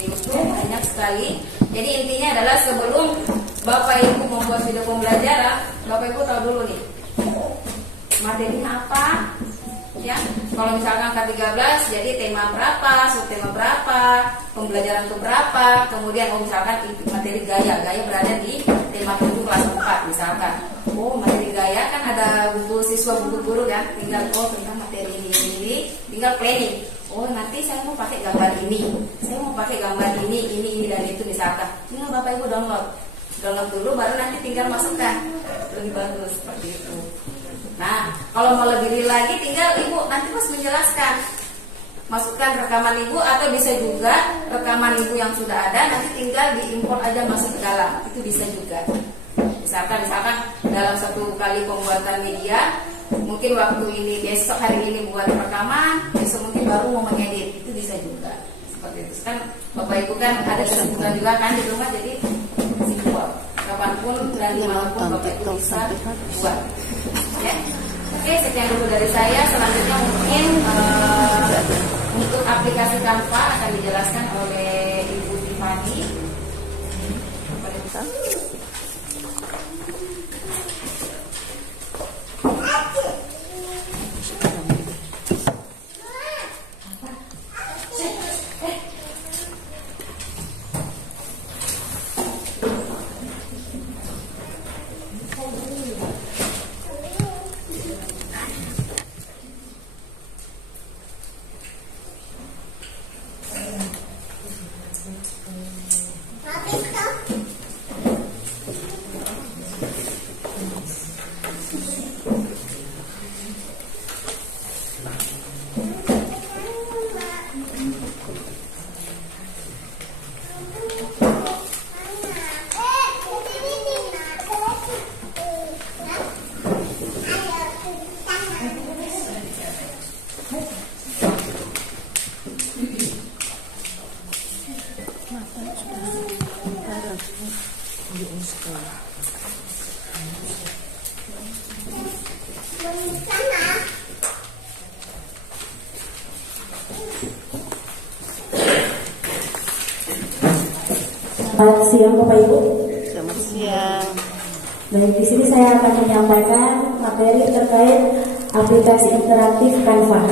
YouTube, banyak sekali. Jadi intinya adalah sebelum Bapak Ibu membuat video pembelajaran, Bapak Ibu tahu dulu nih materinya apa. Ya, kalau misalkan K13, jadi tema berapa, subtema berapa, pembelajaran itu berapa, kemudian misalkan materi gaya berada di tema 7 kelas 4 misalkan. Oh, materi gaya kan ada buku siswa, buku guru kan, tinggal tentang materi ini, tinggal planning. Oh, nanti saya mau pakai gambar ini, saya mau pakai gambar ini dan itu misalkan. Tinggal Bapak Ibu download dulu, baru nanti tinggal masukkan. Lebih bagus seperti itu. Nah, kalau mau lebih real lagi, tinggal Ibu nanti pas menjelaskan, masukkan rekaman Ibu, atau bisa juga rekaman Ibu yang sudah ada nanti tinggal diimport aja masuk ke dalam, itu bisa juga. Misalkan dalam satu kali pembuatan media, mungkin waktu ini besok hari ini buat rekaman, besok mungkin baru mau mengedit, itu bisa juga. Seperti itu kan Bapak Ibu kan ada kesibukan juga kan di rumah, jadi sibuk kapanpun dan dimanapun Bapak Ibu bisa buat. Ya. Oke, sekian dulu dari saya. Selanjutnya mungkin untuk aplikasi Canva akan dijelaskan oleh Ibu Tiffany. Selamat siang Bapak Ibu. Selamat siang. Baik, di sini saya akan menyampaikan materi terkait aplikasi interaktif Canva.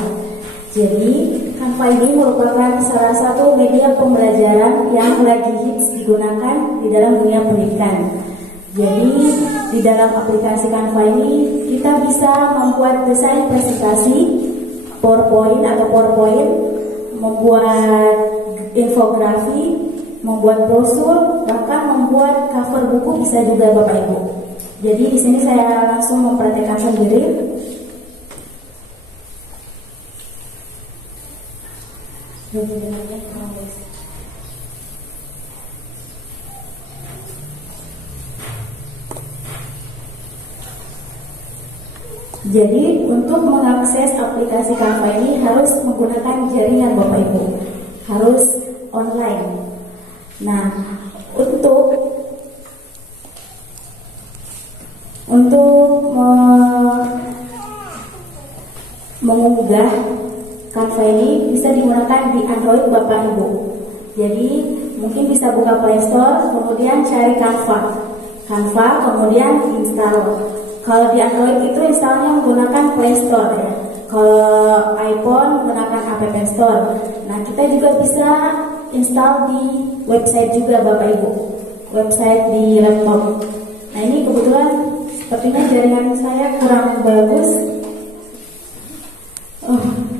Jadi, Canva ini merupakan salah satu media pembelajaran yang lagi hits digunakan di dalam dunia pendidikan. Jadi, di dalam aplikasi Canva ini kita bisa membuat desain presentasi, PowerPoint, membuat infografi, membuat brosur, bahkan membuat cover buku bisa juga Bapak Ibu. Jadi di sini saya langsung mempraktekkan sendiri. Jadi untuk mengakses aplikasi Canva ini harus menggunakan jaringan Bapak Ibu, harus online. Nah, untuk mengunggah Canva ini bisa digunakan di Android Bapak Ibu. Jadi mungkin bisa buka Play Store, kemudian cari Canva, kemudian install. Kalau di Android itu installnya menggunakan Play Store ya. Kalau iPhone menggunakan App Store. Nah, kita juga bisa install di website juga Bapak Ibu, website di laptop. Nah, ini kebetulan sepertinya jaringan saya kurang bagus.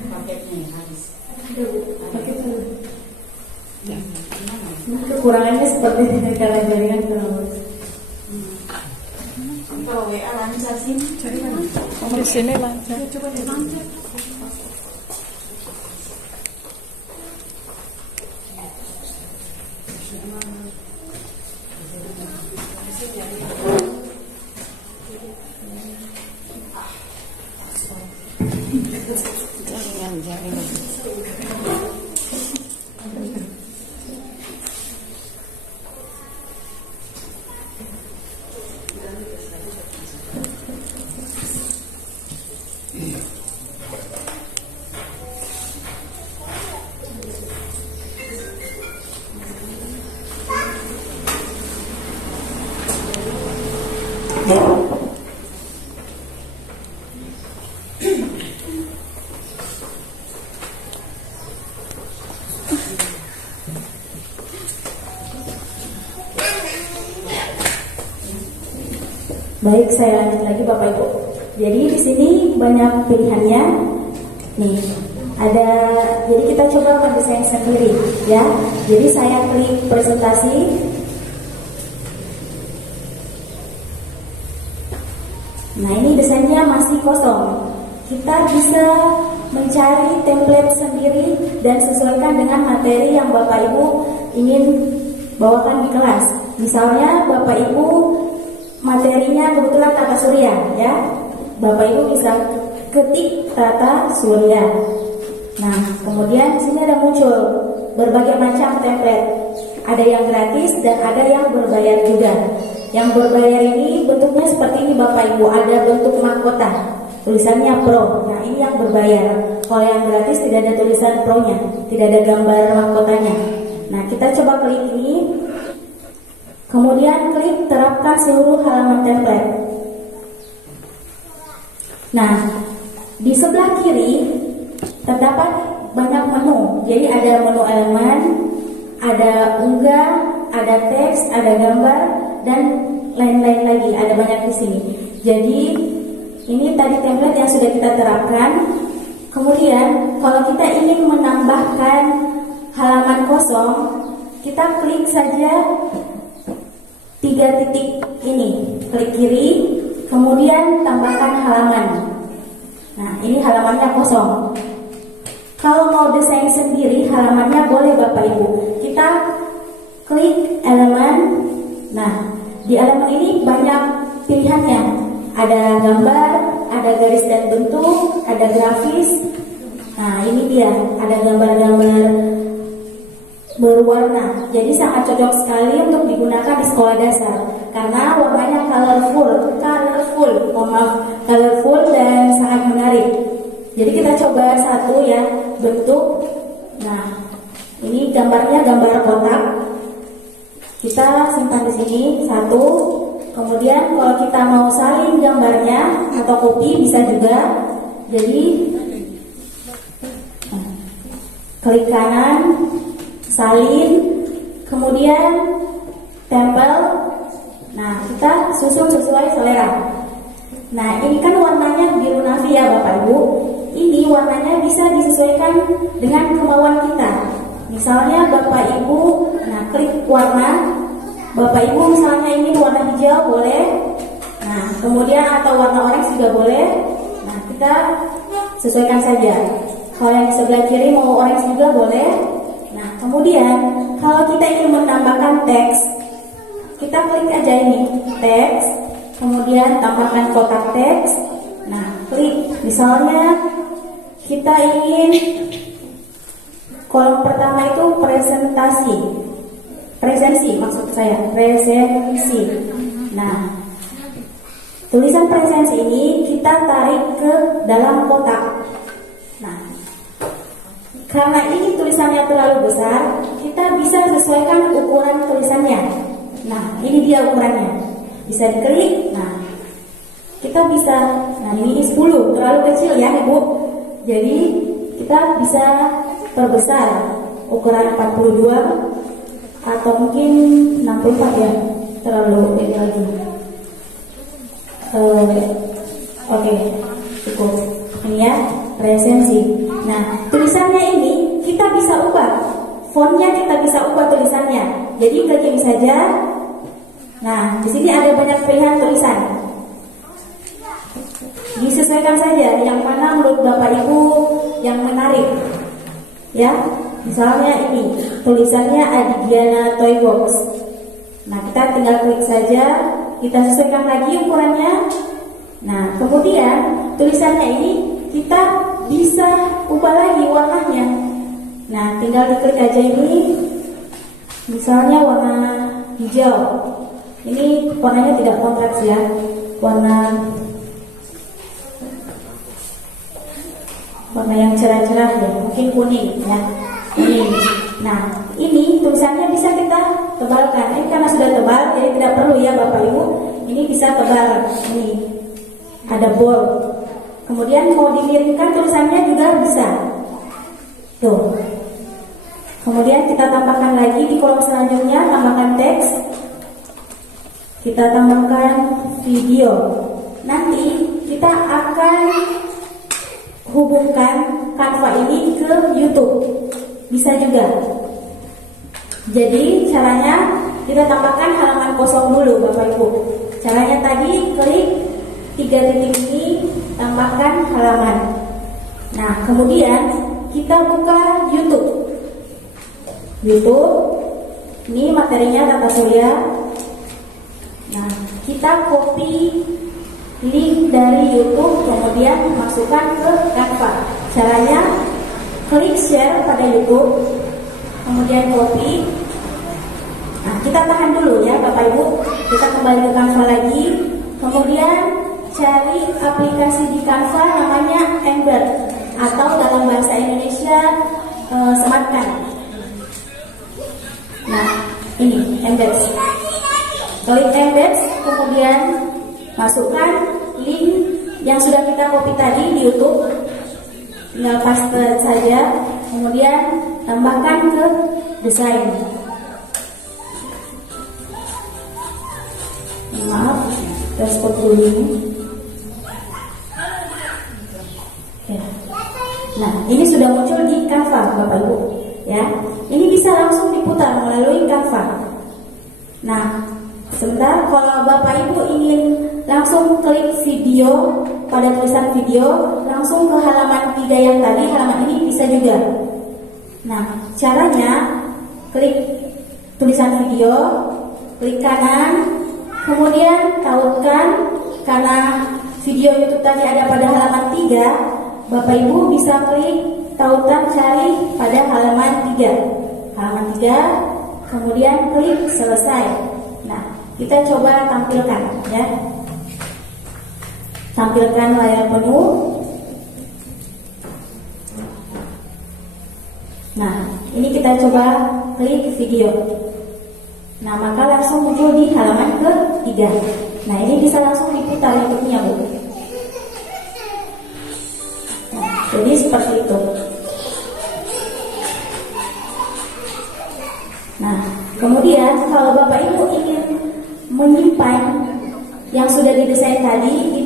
Paketnya habis. Kekurangannya seperti ini karena jaringan kurang bagus. Kalau WA lancar sih, cari mana? Di sini lancar. Coba deh lancar. Jaringan. Baik, saya lanjut lagi Bapak Ibu. Jadi di sini banyak pilihannya. Nih, jadi kita coba mendesain sendiri ya. Jadi saya klik presentasi. Nah, ini desainnya masih kosong. Kita bisa mencari template sendiri dan sesuaikan dengan materi yang Bapak Ibu ingin bawakan di kelas. Misalnya Bapak Ibu materinya kebetulan tata surya ya. Bapak Ibu bisa ketik tata surya. Nah, kemudian di sini ada muncul berbagai macam template. Ada yang gratis dan ada yang berbayar juga. Yang berbayar ini bentuknya seperti ini Bapak Ibu, ada bentuk mahkota, tulisannya Pro. Nah, ini yang berbayar. Kalau yang gratis tidak ada tulisan Pro-nya, tidak ada gambar mahkotanya. Nah, kita coba klik ini. Kemudian klik terapkan seluruh halaman template. Nah, di sebelah kiri terdapat banyak menu. Jadi ada menu elemen, ada unggah, ada teks, ada gambar, dan lain-lain lagi. Ada banyak di sini. Jadi ini tadi template yang sudah kita terapkan. Kemudian kalau kita ingin menambahkan halaman kosong, kita klik saja 3 titik ini, klik kiri, kemudian tambahkan halaman. Nah, ini halamannya kosong. Kalau mau desain sendiri halamannya boleh Bapak Ibu. Kita klik elemen. Nah, di elemen ini banyak pilihannya. Ada gambar, ada garis dan bentuk, ada grafis. Nah, ini dia, ada gambar-gambar berwarna. Jadi sangat cocok sekali untuk digunakan di sekolah dasar karena warnanya colorful dan sangat menarik. Jadi kita coba satu ya, bentuk. Nah, ini gambarnya gambar kotak. Kita simpan di sini satu. Kemudian kalau kita mau salin gambarnya atau copy bisa juga. Jadi klik kanan, salin, kemudian tempel. Nah, kita susun sesuai selera. Nah, ini kan warnanya biru navy ya Bapak Ibu. Ini warnanya bisa disesuaikan dengan kemauan kita. Misalnya Bapak Ibu, nah klik warna. Bapak Ibu misalnya ini warna hijau boleh. Nah, kemudian atau warna orange juga boleh. Nah, kita sesuaikan saja. Kalau yang di sebelah kiri mau orange juga boleh. Nah, kemudian kalau kita ingin menambahkan teks, kita klik aja ini teks, kemudian tambahkan kotak teks. Nah, klik. Misalnya kita ingin kolom pertama itu presensi maksud saya, presensi. Nah, tulisan presensi ini kita tarik ke dalam kotak. Nah, karena ini tulisannya terlalu besar, kita bisa sesuaikan ukuran tulisannya. Nah, ini dia ukurannya. Bisa diklik. Nah, kita bisa, nah ini 10, terlalu kecil ya Ibu. Jadi kita bisa perbesar ukuran 42 atau mungkin 64 ya, terlalu ini lagi. Oke, cukup. Ini ya, presensi. Nah, tulisannya ini kita bisa ubah. Fontnya kita bisa ubah tulisannya. Jadi klik ini saja. Nah, di sini ada banyak pilihan tulisan. Disesuaikan saja yang mana menurut Bapak Ibu yang menarik. Ya, misalnya ini tulisannya Adigiana Toy Box. Nah, kita tinggal klik saja, kita sesuaikan lagi ukurannya. Nah, kemudian tulisannya ini kita bisa ubah lagi warnanya. Nah, tinggal diklik aja ini. Misalnya warna hijau. Ini warnanya tidak kontras ya. Warna yang cerah-cerah ya, mungkin kuning ya. Kuning. Nah, ini tulisannya bisa kita tebalkan. Ini karena sudah tebal, jadi tidak perlu ya Bapak Ibu. Ini bisa tebal. Ini ada bold. Kemudian mau dimiringkan tulisannya juga bisa. Tuh. Kemudian kita tambahkan lagi di kolom selanjutnya, tambahkan teks. kita tambahkan video. Nanti kita akan hubungkan Canva ini ke YouTube, bisa juga. Jadi caranya kita tambahkan halaman kosong dulu Bapak Ibu. Caranya tadi klik 3 titik ini, tambahkan halaman. Nah kemudian kita buka YouTube. Ini materinya tata surya. Nah kita copy link dari YouTube, kemudian masukkan ke Canva. Caranya klik share pada YouTube, kemudian copy. Nah kita tahan dulu ya Bapak Ibu. Kita kembali ke Canva lagi, kemudian cari aplikasi di Canva namanya Embed, atau dalam bahasa Indonesia sematkan. Nah ini Embed. Klik Embed, kemudian masukkan link yang sudah kita copy tadi di YouTube, tinggal paste saja, kemudian tambahkan ke desain. Maaf, transport dulu ini. Ya. Nah, ini sudah muncul di Canva, Bapak Ibu. Ya, ini bisa langsung diputar melalui Canva. Nah, sebentar, kalau Bapak Ibu ingin langsung klik video pada tulisan video, langsung ke halaman 3 yang tadi, halaman ini bisa juga. Nah, caranya klik tulisan video, klik kanan, kemudian tautkan. Karena video YouTube tadi ada pada halaman 3, Bapak Ibu bisa klik tautan cari pada halaman 3. Halaman 3, kemudian klik selesai. Nah, kita coba tampilkan ya. Tampilkan layar penuh. Nah, ini kita coba klik video. Nah, maka langsung muncul di halaman ke-3. Nah, ini bisa langsung diputar YouTube-nya, Bu. Nah, jadi seperti itu. Nah, kemudian kalau Bapak Ibu ingin menyimpan yang sudah didesain tadi,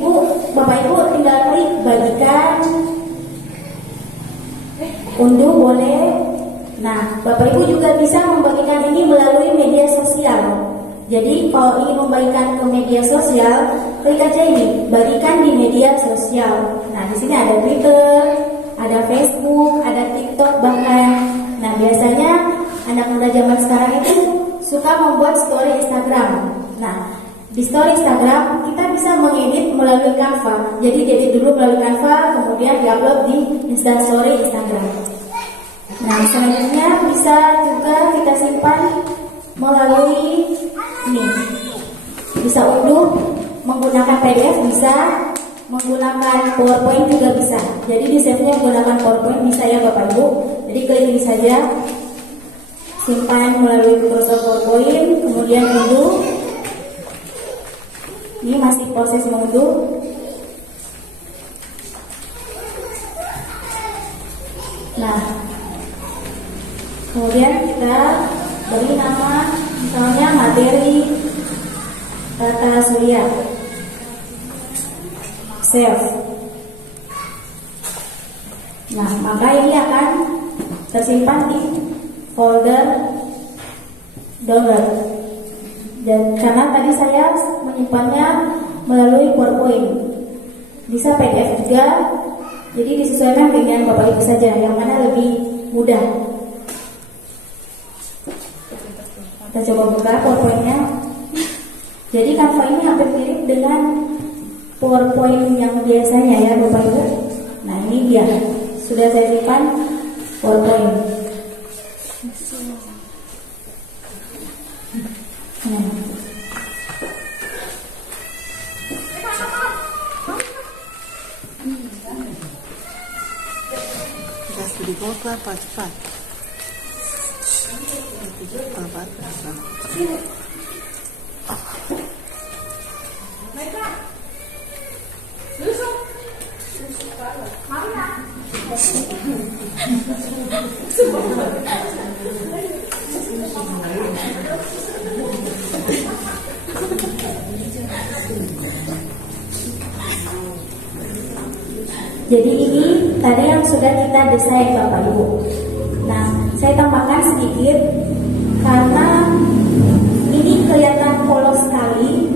Bapak Ibu tinggal klik bagikan, unduh boleh. Nah, Bapak Ibu juga bisa membagikan ini melalui media sosial. Jadi kalau ingin membagikan ke media sosial, klik aja ini, bagikan di media sosial. Nah, di sini ada Twitter, ada Facebook, ada TikTok bahkan. Nah, biasanya anak muda zaman sekarang itu suka membuat story Instagram. Nah, di story Instagram kita bisa mengedit melalui Canva. Jadi diedit dulu melalui Canva, kemudian diupload di Instastory Instagram. Nah, selanjutnya bisa juga kita simpan melalui ini. Bisa unduh menggunakan PDF, bisa menggunakan PowerPoint juga bisa. Jadi di save-nya menggunakan PowerPoint bisa ya Bapak Ibu. Jadi klik ini saja, simpan melalui Microsoft PowerPoint, kemudian unduh. Ini masih proses mengunduh. Nah, kemudian kita beri nama, misalnya materi tata surya. Save. Nah, maka ini akan tersimpan di folder download. Dan karena tadi saya menyimpannya melalui PowerPoint, bisa PDF juga. Jadi disesuaikan dengan Bapak Ibu saja yang mana lebih mudah. Kita coba buka PowerPoint-nya. Jadi Canva ini hampir mirip dengan PowerPoint yang biasanya ya Bapak Ibu. Nah, ini dia. Sudah saya simpan PowerPoint. Apa cepat? Jadi ini tadi yang sudah kita desain Bapak Ibu. Nah, saya tambahkan sedikit karena ini kelihatan polos sekali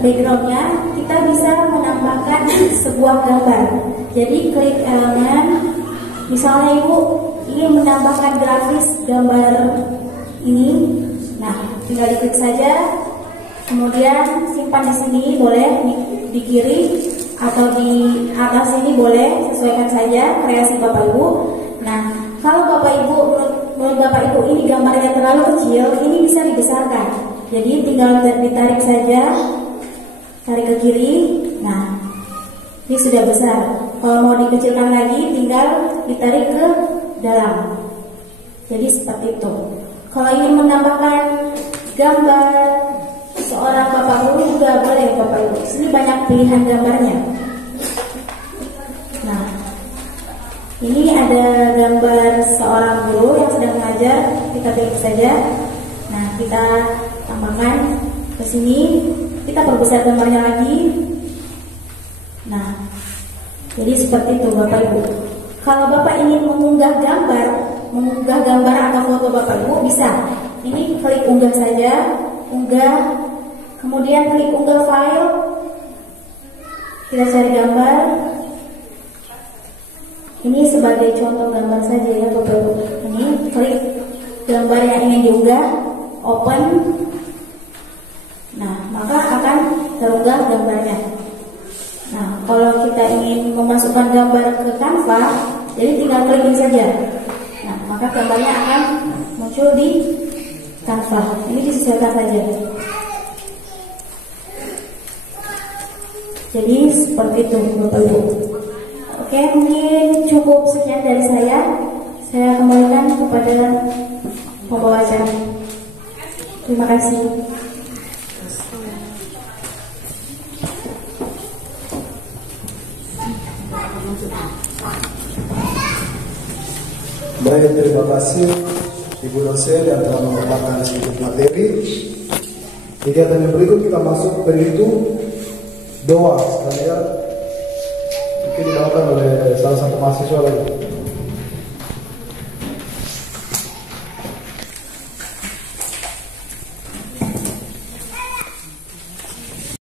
backgroundnya, kita bisa menambahkan sebuah gambar. Jadi klik elemen, misalnya Ibu ingin menambahkan grafis gambar ini, nah tinggal diklik saja, kemudian simpan di sini, boleh di kiri atau di atas ini boleh, sesuaikan saja kreasi Bapak Ibu. Nah, kalau Bapak Ibu menurut Bapak Ibu ini gambarnya terlalu kecil, ini bisa dibesarkan. Jadi tinggal ditarik saja, tarik ke kiri. Nah, ini sudah besar. Kalau mau dikecilkan lagi, tinggal ditarik ke dalam. Jadi seperti itu. Kalau ingin menambahkan gambar seorang Bapak Guru juga boleh Bapak Ibu. Sini banyak pilihan gambarnya. Nah, ini ada gambar seorang guru yang sedang mengajar, kita pilih saja. Nah, kita tambahkan ke sini, kita perbesar gambarnya lagi. Nah, jadi seperti itu Bapak Ibu. Kalau Bapak ingin mengunggah gambar atau foto Bapak Ibu bisa. Ini klik unggah saja, unggah, kemudian klik unggah file. Kita cari gambar. Ini sebagai contoh gambar saja ya Bapak Ibu. Ini klik gambar yang ingin diunggah, open. Nah, maka akan terunggah gambarnya. Nah, kalau kita ingin memasukkan gambar ke Canva, jadi tinggal klik ini saja. Nah, maka gambarnya akan muncul di Canva. Ini disesuaikan saja. Jadi seperti itu Bapak Ibu. Oke, mungkin cukup sekian dari saya. Saya kembalikan kepada pembawa acara. Terima kasih. Baik, terima kasih Ibu dosen yang telah memaparkan sedikit materi. Kegiatan yang berikut kita masuk begitu doa sekalian mungkin dibawakan oleh salah satu mahasiswa lagi.